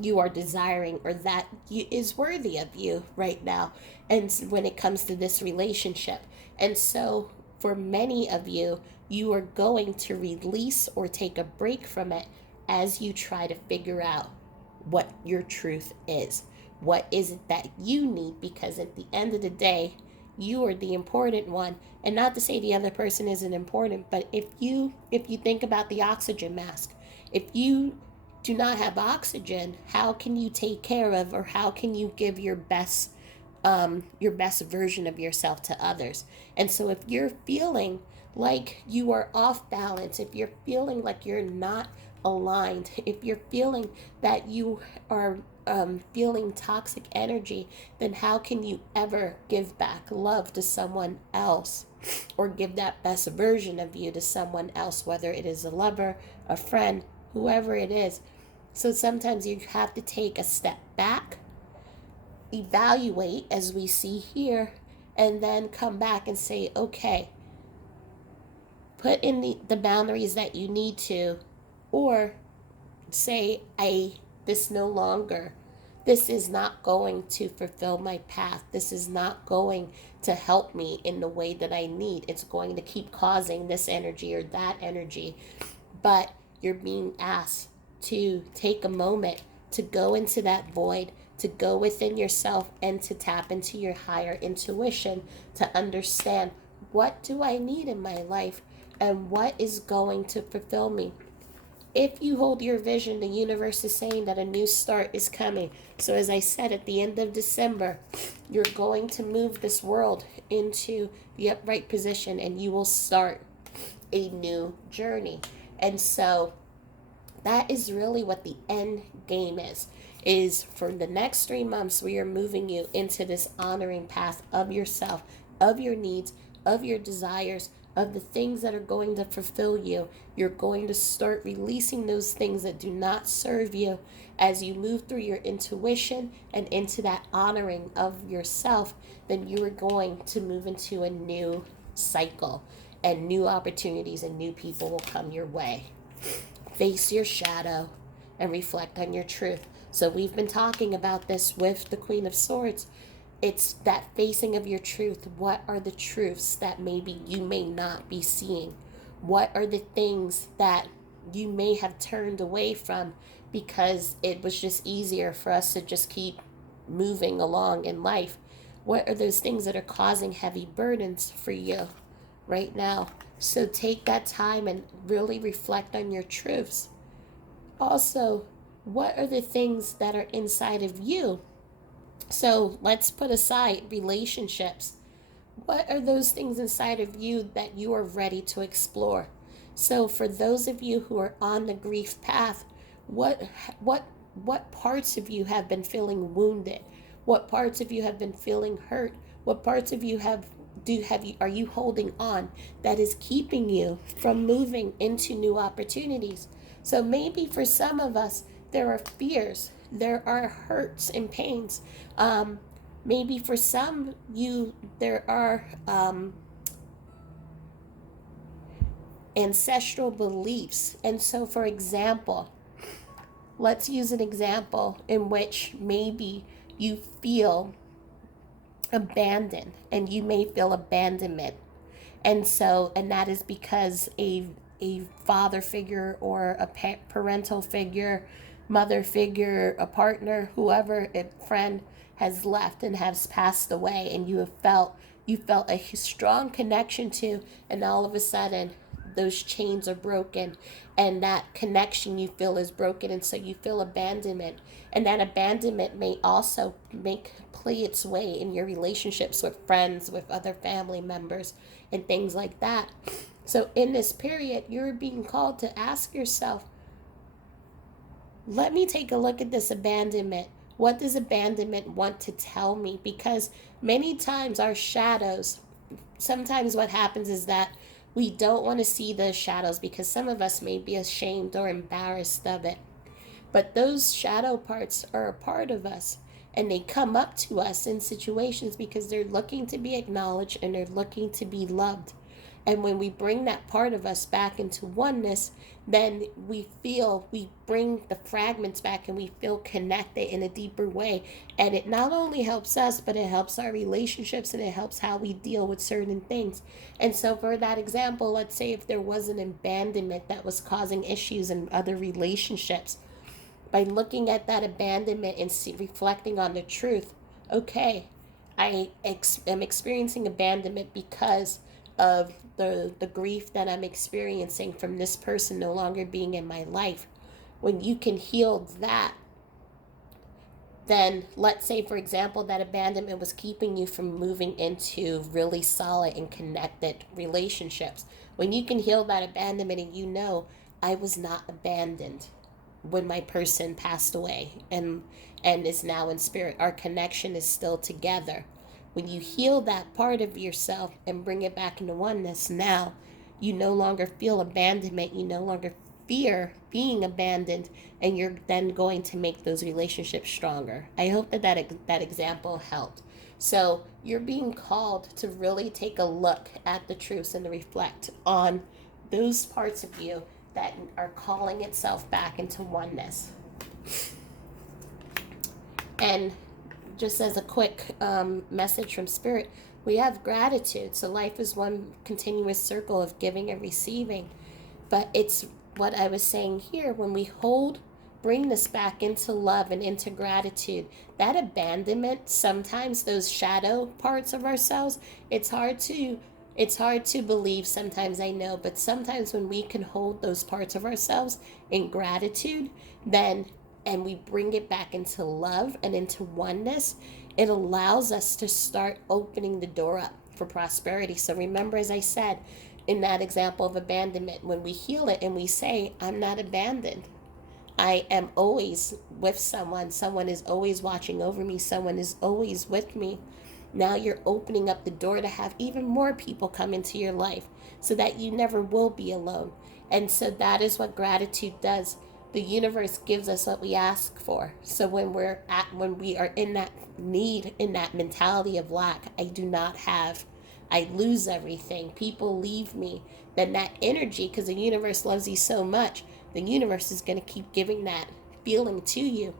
you are desiring, or that is worthy of you right now, and when it comes to this relationship. And so for many of you, you are going to release or take a break from it as you try to figure out what your truth is. What is it that you need? Because at the end of the day, you are the important one. And not to say the other person isn't important, but if you think about the oxygen mask, if you do not have oxygen, how can you take care of, or how can you give your best version of yourself to others? And so if you're feeling like you are off balance, if you're feeling like you're not aligned, if you're feeling that you are feeling toxic energy, then how can you ever give back love to someone else, or give that best version of you to someone else, whether it is a lover, a friend, whoever it is? So sometimes you have to take a step back, evaluate as we see here, and then come back and say, okay, put in the boundaries that you need to, or say, this no longer, this is not going to fulfill my path. This is not going to help me in the way that I need. It's going to keep causing this energy or that energy. But you're being asked to take a moment to go into that void, to go within yourself, and to tap into your higher intuition to understand, what do I need in my life, and what is going to fulfill me. If you hold your vision, the universe is saying that a new start is coming. So as I said, at the end of December, you're going to move this world into the upright position, and you will start a new journey. And so that is really what the end game is for the next 3 months. We are moving you into this honoring path of yourself, of your needs, of your desires, of the things that are going to fulfill you. You're going to start releasing those things that do not serve you. As you move through your intuition and into that honoring of yourself, then you are going to move into a new cycle, and new opportunities and new people will come your way. Face your shadow and reflect on your truth. So we've been talking about this with the Queen of Swords. It's that facing of your truth. What are the truths that maybe you may not be seeing? What are the things that you may have turned away from because it was just easier for us to just keep moving along in life? What are those things that are causing heavy burdens for you right now? So take that time and really reflect on your truths. Also, what are the things that are inside of you? So let's put aside relationships. What are those things inside of you that you are ready to explore? So for those of you who are on the grief path, what what parts of you have been feeling wounded? What parts of you have been feeling hurt? What parts of you are you holding on that is keeping you from moving into new opportunities? So maybe for some of us, there are fears, there are hurts and pains. Maybe for some you there are ancestral beliefs. And so, for example, let's use an example in which maybe you feel abandoned, and you may feel abandonment. And that is because a father figure or a parental figure, mother figure, a partner, whoever, a friend has left and has passed away, and you felt a strong connection to, and all of a sudden those chains are broken, and that connection you feel is broken, and so you feel abandonment. And that abandonment may also make play its way in your relationships with friends, with other family members, and things like that. So in this period, you're being called to ask yourself, let me take a look at this abandonment. What does abandonment want to tell me? Because many times our shadows, sometimes what happens is that we don't want to see the shadows because some of us may be ashamed or embarrassed of it. But those shadow parts are a part of us, and they come up to us in situations because they're looking to be acknowledged and they're looking to be loved. And when we bring that part of us back into oneness, then we bring the fragments back and we feel connected in a deeper way. And it not only helps us, but it helps our relationships, and it helps how we deal with certain things. And so, for that example, let's say if there was an abandonment that was causing issues in other relationships, by looking at that abandonment and reflecting on the truth, okay, am experiencing abandonment because of the grief that I'm experiencing from this person no longer being in my life. When you can heal that, then let's say, for example, that abandonment was keeping you from moving into really solid and connected relationships. When you can heal that abandonment and you know, I was not abandoned when my person passed away and is now in spirit, our connection is still together. When you heal that part of yourself and bring it back into oneness, now you no longer feel abandonment, you no longer fear being abandoned, and you're then going to make those relationships stronger. I hope that example helped. So you're being called to really take a look at the truths and to reflect on those parts of you that are calling itself back into oneness. And just as a quick message from Spirit, we have gratitude. So life is one continuous circle of giving and receiving. But it's what I was saying here, when we bring this back into love and into gratitude, that abandonment, sometimes those shadow parts of ourselves, it's hard to believe sometimes, I know, but sometimes when we can hold those parts of ourselves in gratitude, then and we bring it back into love and into oneness, it allows us to start opening the door up for prosperity. So remember, as I said, in that example of abandonment, when we heal it and we say, I'm not abandoned. I am always with someone. Someone is always watching over me. Someone is always with me. Now you're opening up the door to have even more people come into your life so that you never will be alone. And so that is what gratitude does. The universe gives us what we ask for. So when we are in that need, in that mentality of lack, I lose everything, people leave me, then that energy, because the universe loves you so much, the universe is going to keep giving that feeling to you.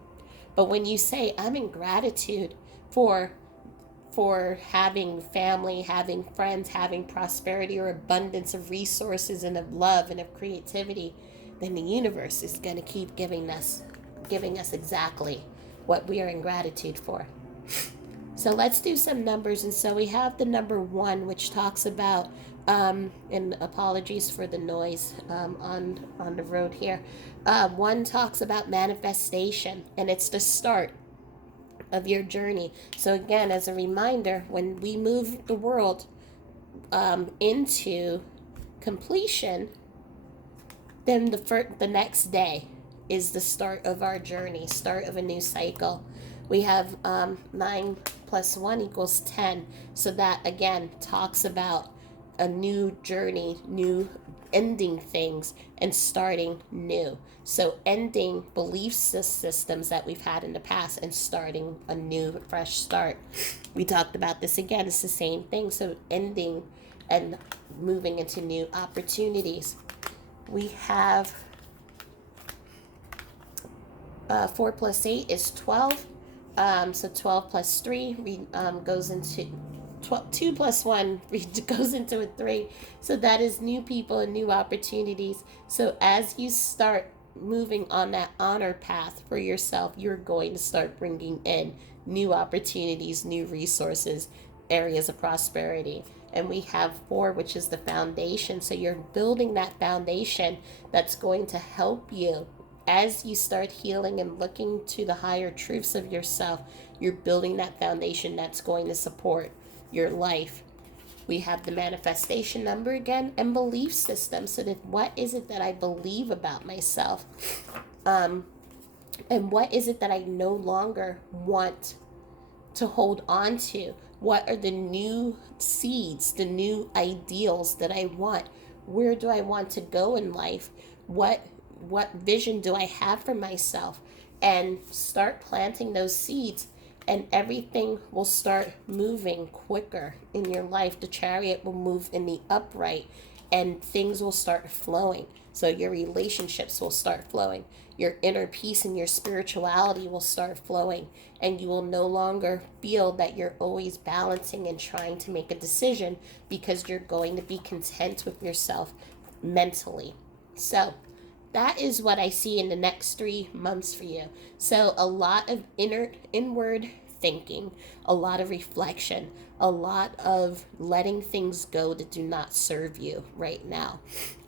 But when you say, I'm in gratitude for having family, having friends, having prosperity or abundance of resources and of love and of creativity, then the universe is going to keep giving us exactly what we are in gratitude for. So let's do some numbers. And so we have the number 1, which talks about, and apologies for the noise on the road here. 1 talks about manifestation, and it's the start of your journey. So again, as a reminder, when we move the world into completion, then the next day is the start of our journey, start of a new cycle. We have 9 plus 1 equals 10. So that, again, talks about a new journey, new ending things and starting new. So ending belief systems that we've had in the past and starting a new, fresh start. We talked about this again. It's the same thing. So ending and moving into new opportunities. We have 4 plus 8 is 12. So 12 plus 3 goes into 12, 2 plus 1 goes into a 3. So that is new people and new opportunities. So as you start moving on that honor path for yourself, you're going to start bringing in new opportunities, new resources, areas of prosperity. And we have 4, which is the foundation. So you're building that foundation that's going to help you as you start healing and looking to the higher truths of yourself. You're building that foundation that's going to support your life. We have the manifestation number again and belief system. So that what is it that I believe about myself? And what is it that I no longer want to hold on to? What are the new seeds, the new ideals that I want? Where do I want to go in life? What vision do I have for myself? And start planting those seeds, and everything will start moving quicker in your life. The chariot will move in the upright, and things will start flowing. So your relationships will start flowing. Your inner peace and your spirituality will start flowing. And you will no longer feel that you're always balancing and trying to make a decision, because you're going to be content with yourself mentally. So that is what I see in the next 3 months for you. So a lot of inward thinking, a lot of reflection, a lot of letting things go that do not serve you right now.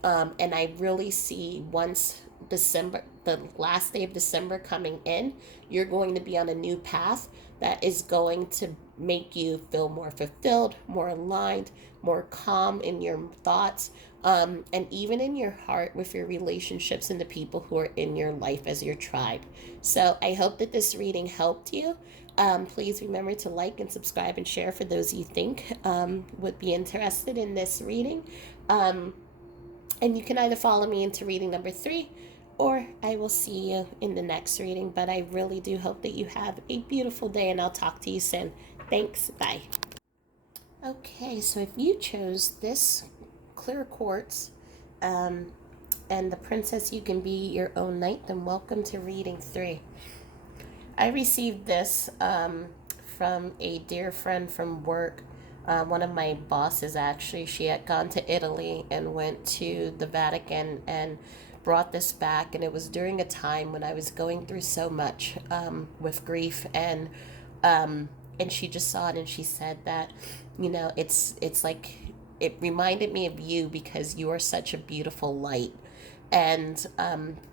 And I really see once December, the last day of December coming in, you're going to be on a new path that is going to make you feel more fulfilled, more aligned, more calm in your thoughts, and even in your heart with your relationships and the people who are in your life as your tribe. So I hope that this reading helped you. Please remember to like and subscribe and share for those you think would be interested in this reading. And you can either follow me into reading number 3, or I will see you in the next reading. But I really do hope that you have a beautiful day, and I'll talk to you soon. Thanks. Bye. Okay, so if you chose this clear quartz and the princess you can be your own knight, then welcome to reading 3. I received this from a dear friend from work. One of my bosses, actually, she had gone to Italy and went to the Vatican and brought this back. And it was during a time when I was going through so much with grief, and she just saw it, and she said that, it's like, it reminded me of you because you are such a beautiful light, and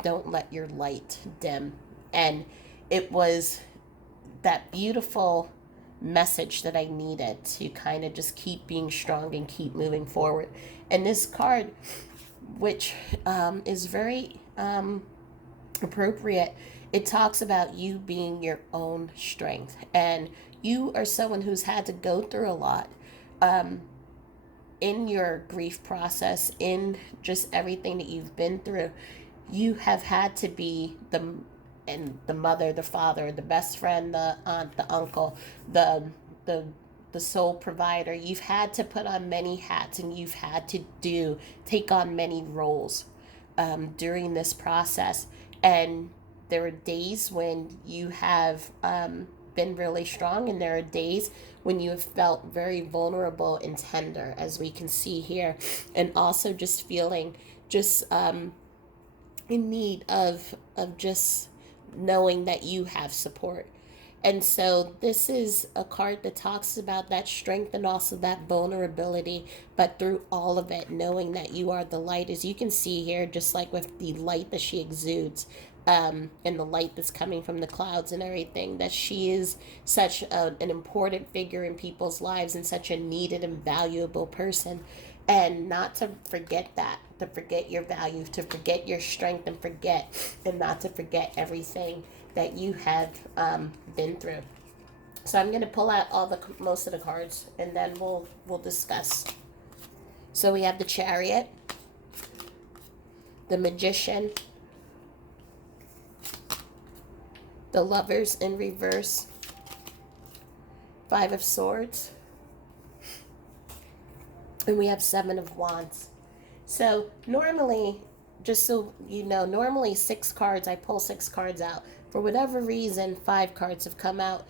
don't let your light dim. And it was that beautiful message that I needed to kind of just keep being strong and keep moving forward. And this card, which is very appropriate, it talks about you being your own strength. And you are someone who's had to go through a lot in your grief process, in just everything that you've been through. You have had to be the mother, the father, the best friend, the aunt, the uncle, the sole provider. You've had to put on many hats, and you've had to take on many roles during this process. And there are days when you have been really strong, and there are days when you have felt very vulnerable and tender, as we can see here, and also just feeling just in need of just knowing that you have support. And so this is a card that talks about that strength and also that vulnerability, but through all of it, knowing that you are the light, as you can see here, just like with the light that she exudes, and the light that's coming from the clouds and everything, that she is such an important figure in people's lives, and such a needed and valuable person. And not to forget that, to forget your value, to forget your strength, and not to forget everything that you have been through. So I'm going to pull out most of the cards, and then we'll discuss. So we have the Chariot, the Magician, the Lovers in reverse, 5 of Swords, and we have 7 of Wands. So normally, just so you know, normally 6 cards, I pull 6 cards out for whatever reason, 5 cards have come out.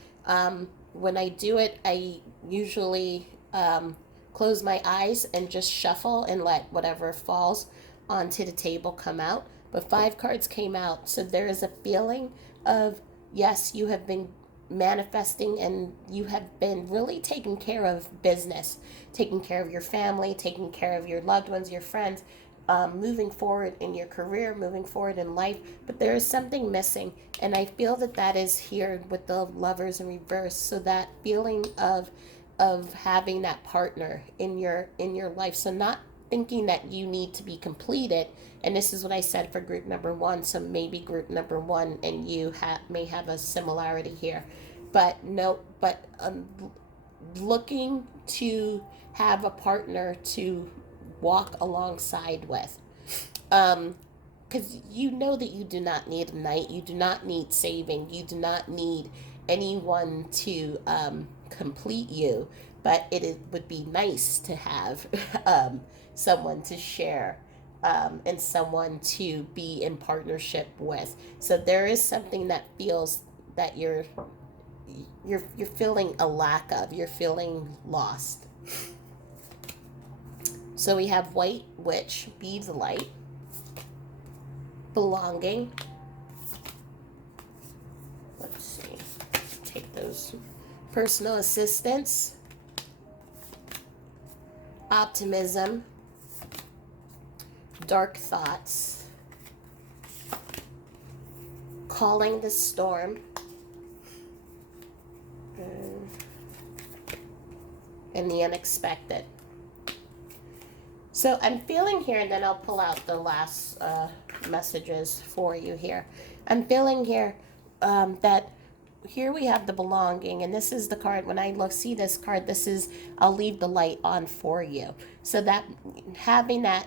When I do it, I usually close my eyes and just shuffle and let whatever falls onto the table come out. But 5 cards came out, so there is a feeling of, yes, you have been manifesting and you have been really taking care of business, taking care of your family, taking care of your loved ones, your friends, moving forward in your career, moving forward in life. But there is something missing, and I feel that that is here with the Lovers in reverse. So that feeling of having that partner in your life. So not thinking that you need to be completed. And this is what I said for group number 1. So maybe group number 1 and you may have a similarity here, but no, but looking to have a partner to walk alongside with. Because you know that you do not need a knight, you do not need saving, you do not need anyone to complete you, but would be nice to have someone to share and someone to be in partnership with. So there is something that feels that you're feeling a lack of, you're feeling lost. So we have White Witch, be the light, belonging. Let's see, take those. Personal assistance, optimism, dark thoughts, calling the storm, and the unexpected. So I'm feeling here, and then I'll pull out the last messages for you here. I'm feeling here that here we have the belonging, and this is the card. When I see this card, this is, I'll leave the light on for you. So that having that,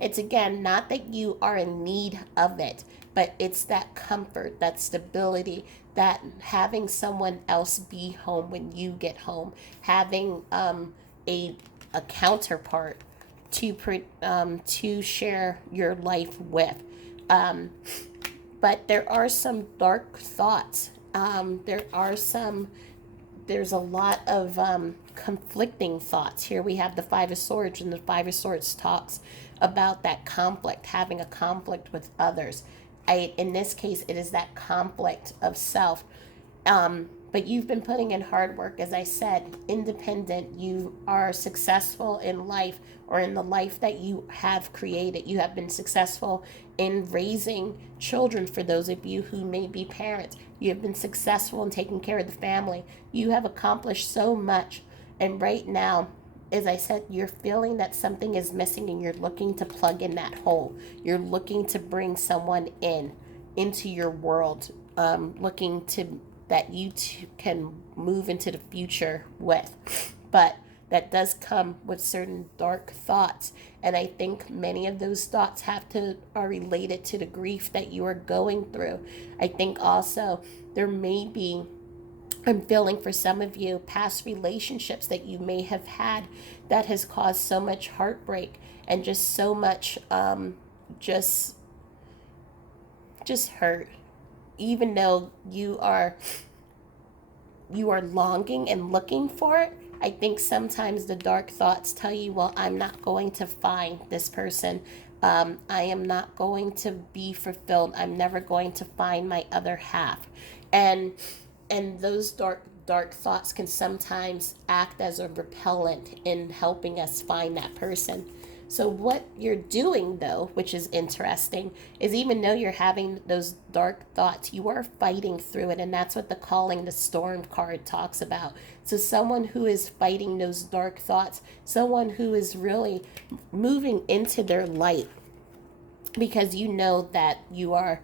it's again, not that you are in need of it, but it's that comfort, that stability, that having someone else be home when you get home, having a counterpart to share your life with. But there are some dark thoughts. There's a lot of conflicting thoughts. Here we have the Five of Swords, and the Five of Swords talks about that conflict, having a conflict with others. In this case, it is that conflict of self. But you've been putting in hard work, as I said, independent. You are successful in life, or in the life that you have created. You have been successful in raising children for those of you who may be parents. You have been successful in taking care of the family. You have accomplished so much. And right now, as I said, you're feeling that something is missing, and you're looking to plug in that hole. You're looking to bring someone into your world, looking to that you can move into the future with. But that does come with certain dark thoughts, and I think many of those thoughts are related to the grief that you are going through. I think also there may be, I'm feeling for some of you, past relationships that you may have had that has caused so much heartbreak and just so much just hurt. Even though you are longing and looking for it, I think sometimes the dark thoughts tell you, well, I'm not going to find this person. I am not going to be fulfilled. I'm never going to find my other half. And those dark thoughts can sometimes act as a repellent in helping us find that person. So what you're doing, though, which is interesting, is even though you're having those dark thoughts, you are fighting through it. And that's what the Calling the Storm card talks about. So someone who is fighting those dark thoughts, someone who is really moving into their light, because you know that you are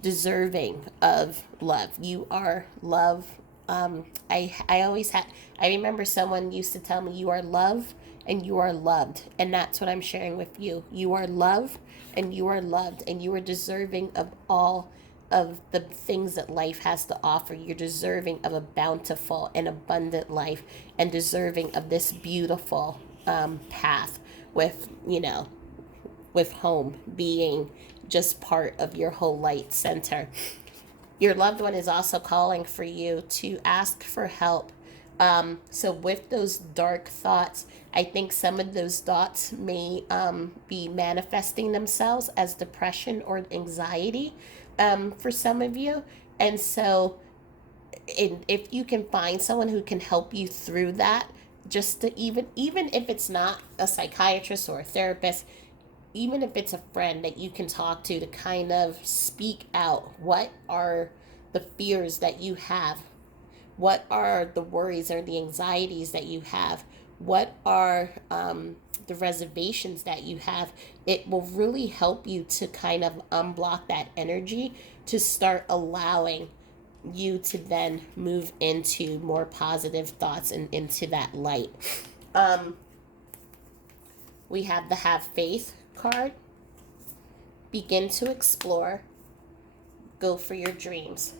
deserving of love. You are love. I remember someone used to tell me, you are love and you are loved. And that's what I'm sharing with you. You are loved and you are loved, and you are deserving of all of the things that life has to offer. You're deserving of a bountiful and abundant life, and deserving of this beautiful path with home being just part of your whole light center. Your loved one is also calling for you to ask for help. So with those dark thoughts, I think some of those thoughts may be manifesting themselves as depression or anxiety for some of you. And so if you can find someone who can help you through that, just to even if it's not a psychiatrist or a therapist, even if it's a friend that you can talk to kind of speak out, what are the fears that you have, what are the worries or the anxieties that you have, what are the reservations that you have, it will really help you to kind of unblock that energy to start allowing you to then move into more positive thoughts and into that light. Um, we have the have faith card. Begin to explore. Go for your dreams.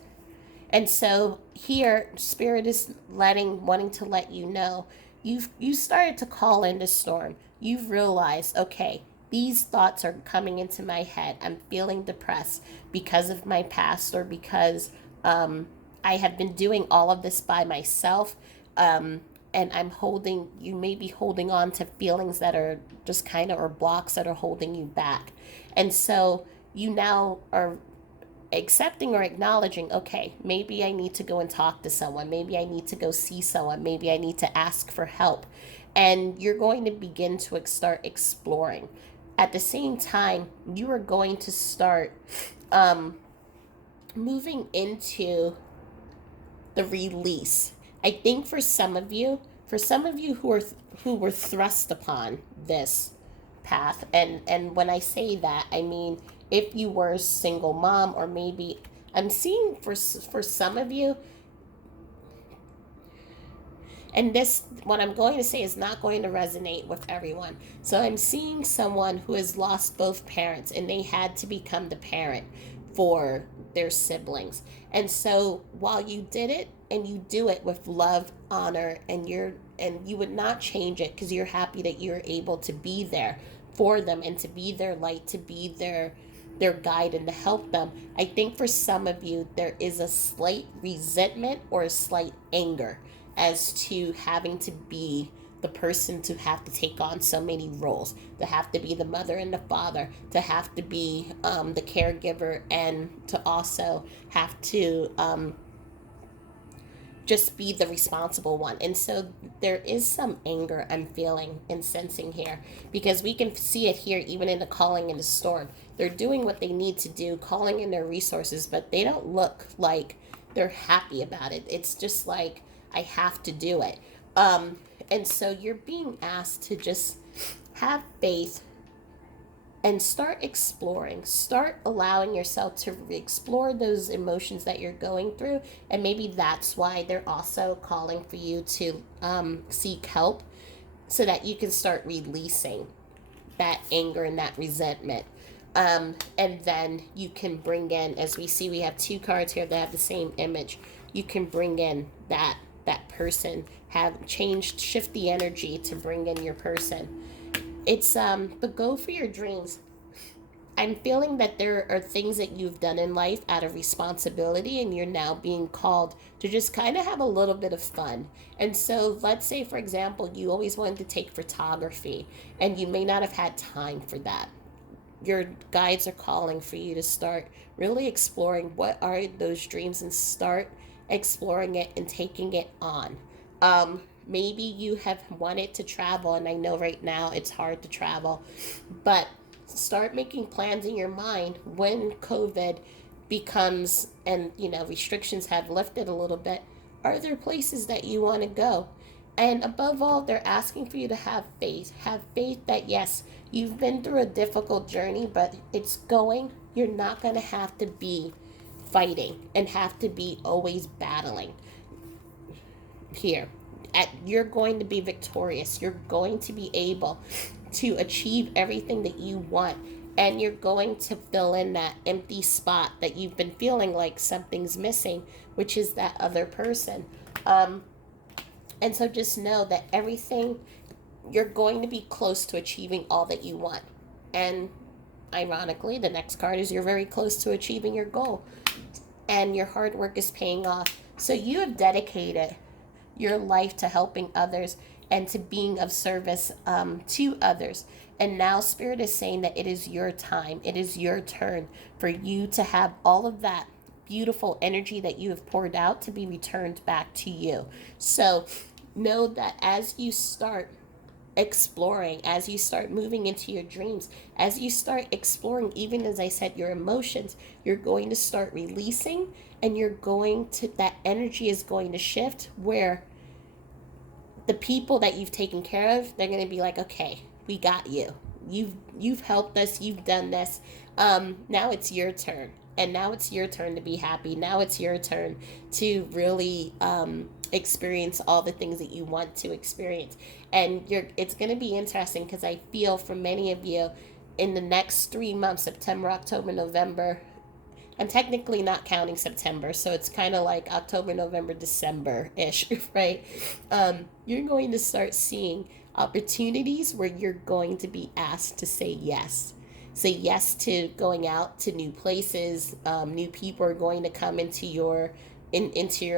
And so here, Spirit is wanting to let you know, you started to call in the storm. You've realized, okay, these thoughts are coming into my head. I'm feeling depressed because of my past, or because I have been doing all of this by myself. And you may be holding on to feelings that are just kind of, or blocks that are holding you back. And so you now are accepting or acknowledging, okay, maybe I need to go and talk to someone. Maybe I need to go see someone. Maybe I need to ask for help. And you're going to begin to start exploring. At the same time, you are going to start moving into the release. I think for some of you who were thrust upon this path, and when I say that, I mean if you were a single mom, or maybe I'm seeing for some of you, and this, what I'm going to say is not going to resonate with everyone. So I'm seeing someone who has lost both parents, and they had to become the parent for their siblings. And so while you did it, and you do it with love, honor, and you would not change it, because you're happy that you're able to be there for them, and to be their light, to be their guide, and to help them. I think for some of you there is a slight resentment or a slight anger as to having to be the person to have to take on so many roles, to have to be the mother and the father, to have to be the caregiver, and to also have to just be the responsible one. And so there is some anger I'm feeling and sensing here, because we can see it here even in the calling in the storm. They're doing what they need to do, calling in their resources, but they don't look like they're happy about it. It's just like, I have to do it. And so you're being asked to just have faith and start exploring. Start allowing yourself to explore those emotions that you're going through. And maybe that's why they're also calling for you to seek help, so that you can start releasing that anger and that resentment. And then you can bring in, as we see, we have two cards here that have the same image. You can bring in that person, have changed, shift the energy to bring in your person. It's but go for your dreams. I'm feeling that there are things that you've done in life out of responsibility, and you're now being called to just kind of have a little bit of fun. And so let's say, for example, you always wanted to take photography, and you may not have had time for that. Your guides are calling for you to start really exploring what are those dreams, and start exploring it and taking it on. Maybe you have wanted to travel, and I know right now it's hard to travel, but start making plans in your mind when COVID becomes, and restrictions have lifted a little bit. Are there places that you want to go? And above all, they're asking for you to have faith. Have faith that yes, you've been through a difficult journey, but you're not going to have to be fighting and have to be always battling here. You're going to be victorious. You're going to be able to achieve everything that you want, and you're going to fill in that empty spot that you've been feeling like something's missing, which is that other person. And so just know that you're going to be close to achieving all that you want. And ironically, the next card is you're very close to achieving your goal. and your hard work is paying off. So you have dedicated your life to helping others and to being of service to others. And now Spirit is saying that it is your time, it is your turn for you to have all of that beautiful energy that you have poured out to be returned back to you. So know that as you start exploring, as you start moving into your dreams, as you start exploring, even as I said, your emotions, you're going to start releasing, and you're going to, that energy is going to shift where the people that you've taken care of, they're going to be like, okay, we got you. You've helped us. You've done this. Now it's your turn, and now it's your turn to be happy. Now it's your turn to really experience all the things that you want to experience. And it's going to be interesting because I feel for many of you in the next 3 months, September, October, November. I'm technically not counting September, so it's kind of like October, November, December ish, right? You're going to start seeing opportunities where you're going to be asked to say yes. Say yes to going out to new places. New people are going to come into your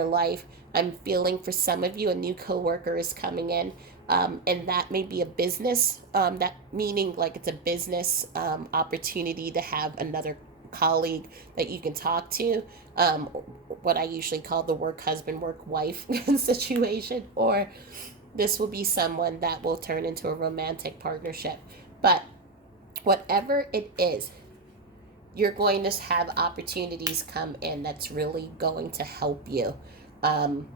life. I'm feeling for some of you a new coworker is coming in. And that may be a business, that meaning like it's a business opportunity to have another colleague that you can talk to, what I usually call the work husband, work wife situation, or this will be someone that will turn into a romantic partnership. But whatever it is, you're going to have opportunities come in that's really going to um,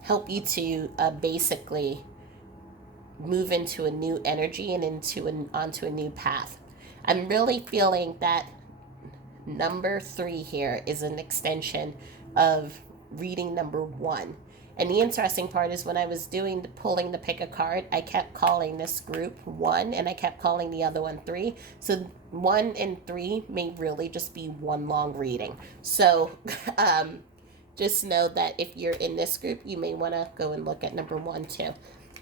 help you to basically move into a new energy and onto a new path. I'm really feeling that number 3 here is an extension of reading number 1. And the interesting part is when I was doing the pulling to pick a card, I kept calling this group 1 and I kept calling the other one 3. So 1 and 3 may really just be one long reading. So just know that if you're in this group, you may want to go and look at number 1 too.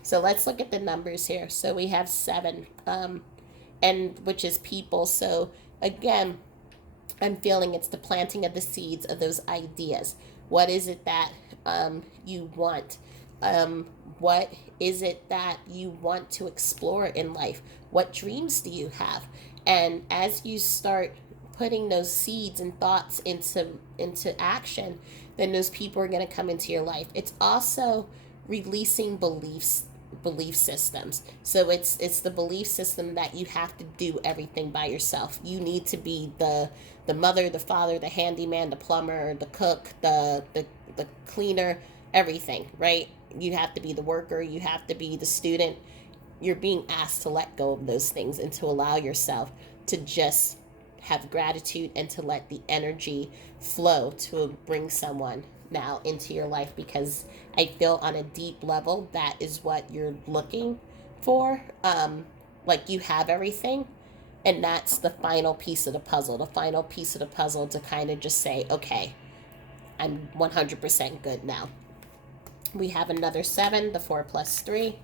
So let's look at the numbers here. So we have 7, and which is people. So again, I'm feeling it's the planting of the seeds of those ideas. What is it that you want? What is it that you want to explore in life? What dreams do you have? And as you start putting those seeds and thoughts into action, then those people are going to come into your life. It's also releasing belief systems. So it's the belief system that you have to do everything by yourself. You need to be the mother, the father, the handyman, the plumber, the cook, the cleaner, everything, right? You have to be the worker, you have to be the student. You're being asked to let go of those things and to allow yourself to just have gratitude and to let the energy flow to bring someone now into your life, because I feel on a deep level that is what you're looking for. Like you have everything, and that's the final piece of the puzzle to kind of just say, okay, I'm 100% good now. We have another 7, the 4 plus 3.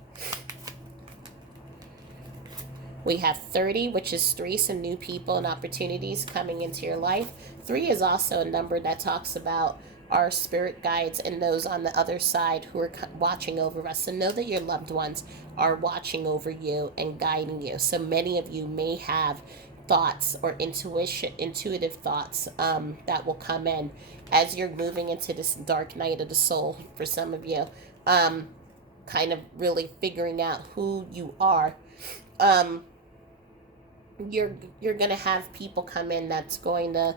We have 30, which is 3, some new people and opportunities coming into your life. 3 is also a number that talks about our spirit guides and those on the other side who are watching over us. So know that your loved ones are watching over you and guiding you. So many of you may have thoughts or intuitive thoughts that will come in as you're moving into this dark night of the soul for some of you, kind of really figuring out who you are. You're going to have people come in that's going to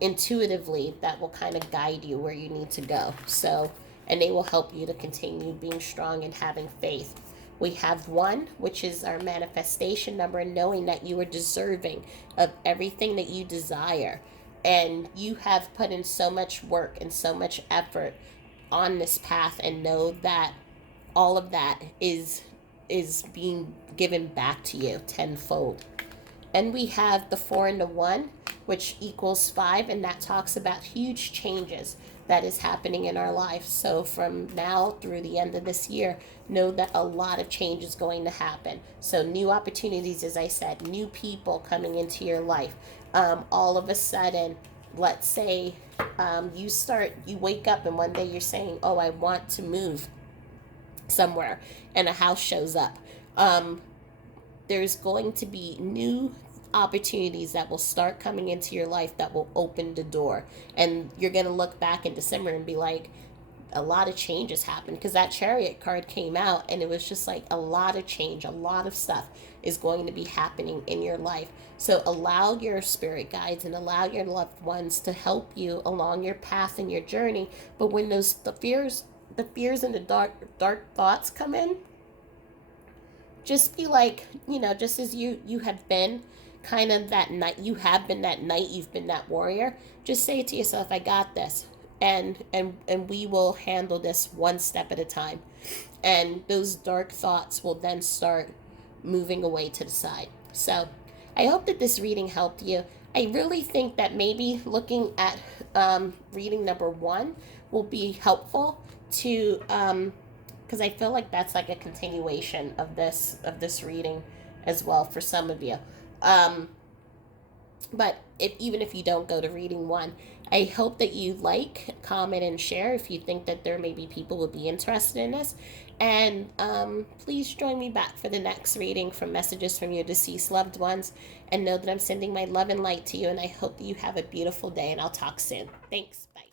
intuitively, that will kind of guide you where you need to go. So, and they will help you to continue being strong and having faith. We have 1, which is our manifestation number, and knowing that you are deserving of everything that you desire. And you have put in so much work and so much effort on this path, and know that all of that is being given back to you tenfold. And we have the 4 and the 1, which equals 5, and that talks about huge changes that is happening in our life. So from now through the end of this year, know that a lot of change is going to happen. So new opportunities, as I said, new people coming into your life. All of a sudden, let's say you wake up and one day you're saying, oh, I want to move somewhere, and a house shows up. Um, there's going to be new opportunities that will start coming into your life that will open the door. And you're going to look back in December and be like, a lot of changes happened, because that Chariot card came out and it was just like a lot of change, a lot of stuff is going to be happening in your life. So allow your spirit guides and allow your loved ones to help you along your path and your journey. But when the fears and the dark thoughts come in, just be like, just as you have been kind of that knight, you have been that knight, you've been that warrior. Just say to yourself, I got this, and we will handle this one step at a time. And those dark thoughts will then start moving away to the side. So I hope that this reading helped you. I really think that maybe looking at reading number one will be helpful to, because I feel like that's like a continuation of this reading as well for some of you. Um, but even if you don't go to reading one, I hope that you like, comment, and share if you think that there may be people who would be interested in this. And please join me back for the next reading from Messages from Your Deceased Loved Ones. And know that I'm sending my love and light to you. And I hope that you have a beautiful day. And I'll talk soon. Thanks. Bye.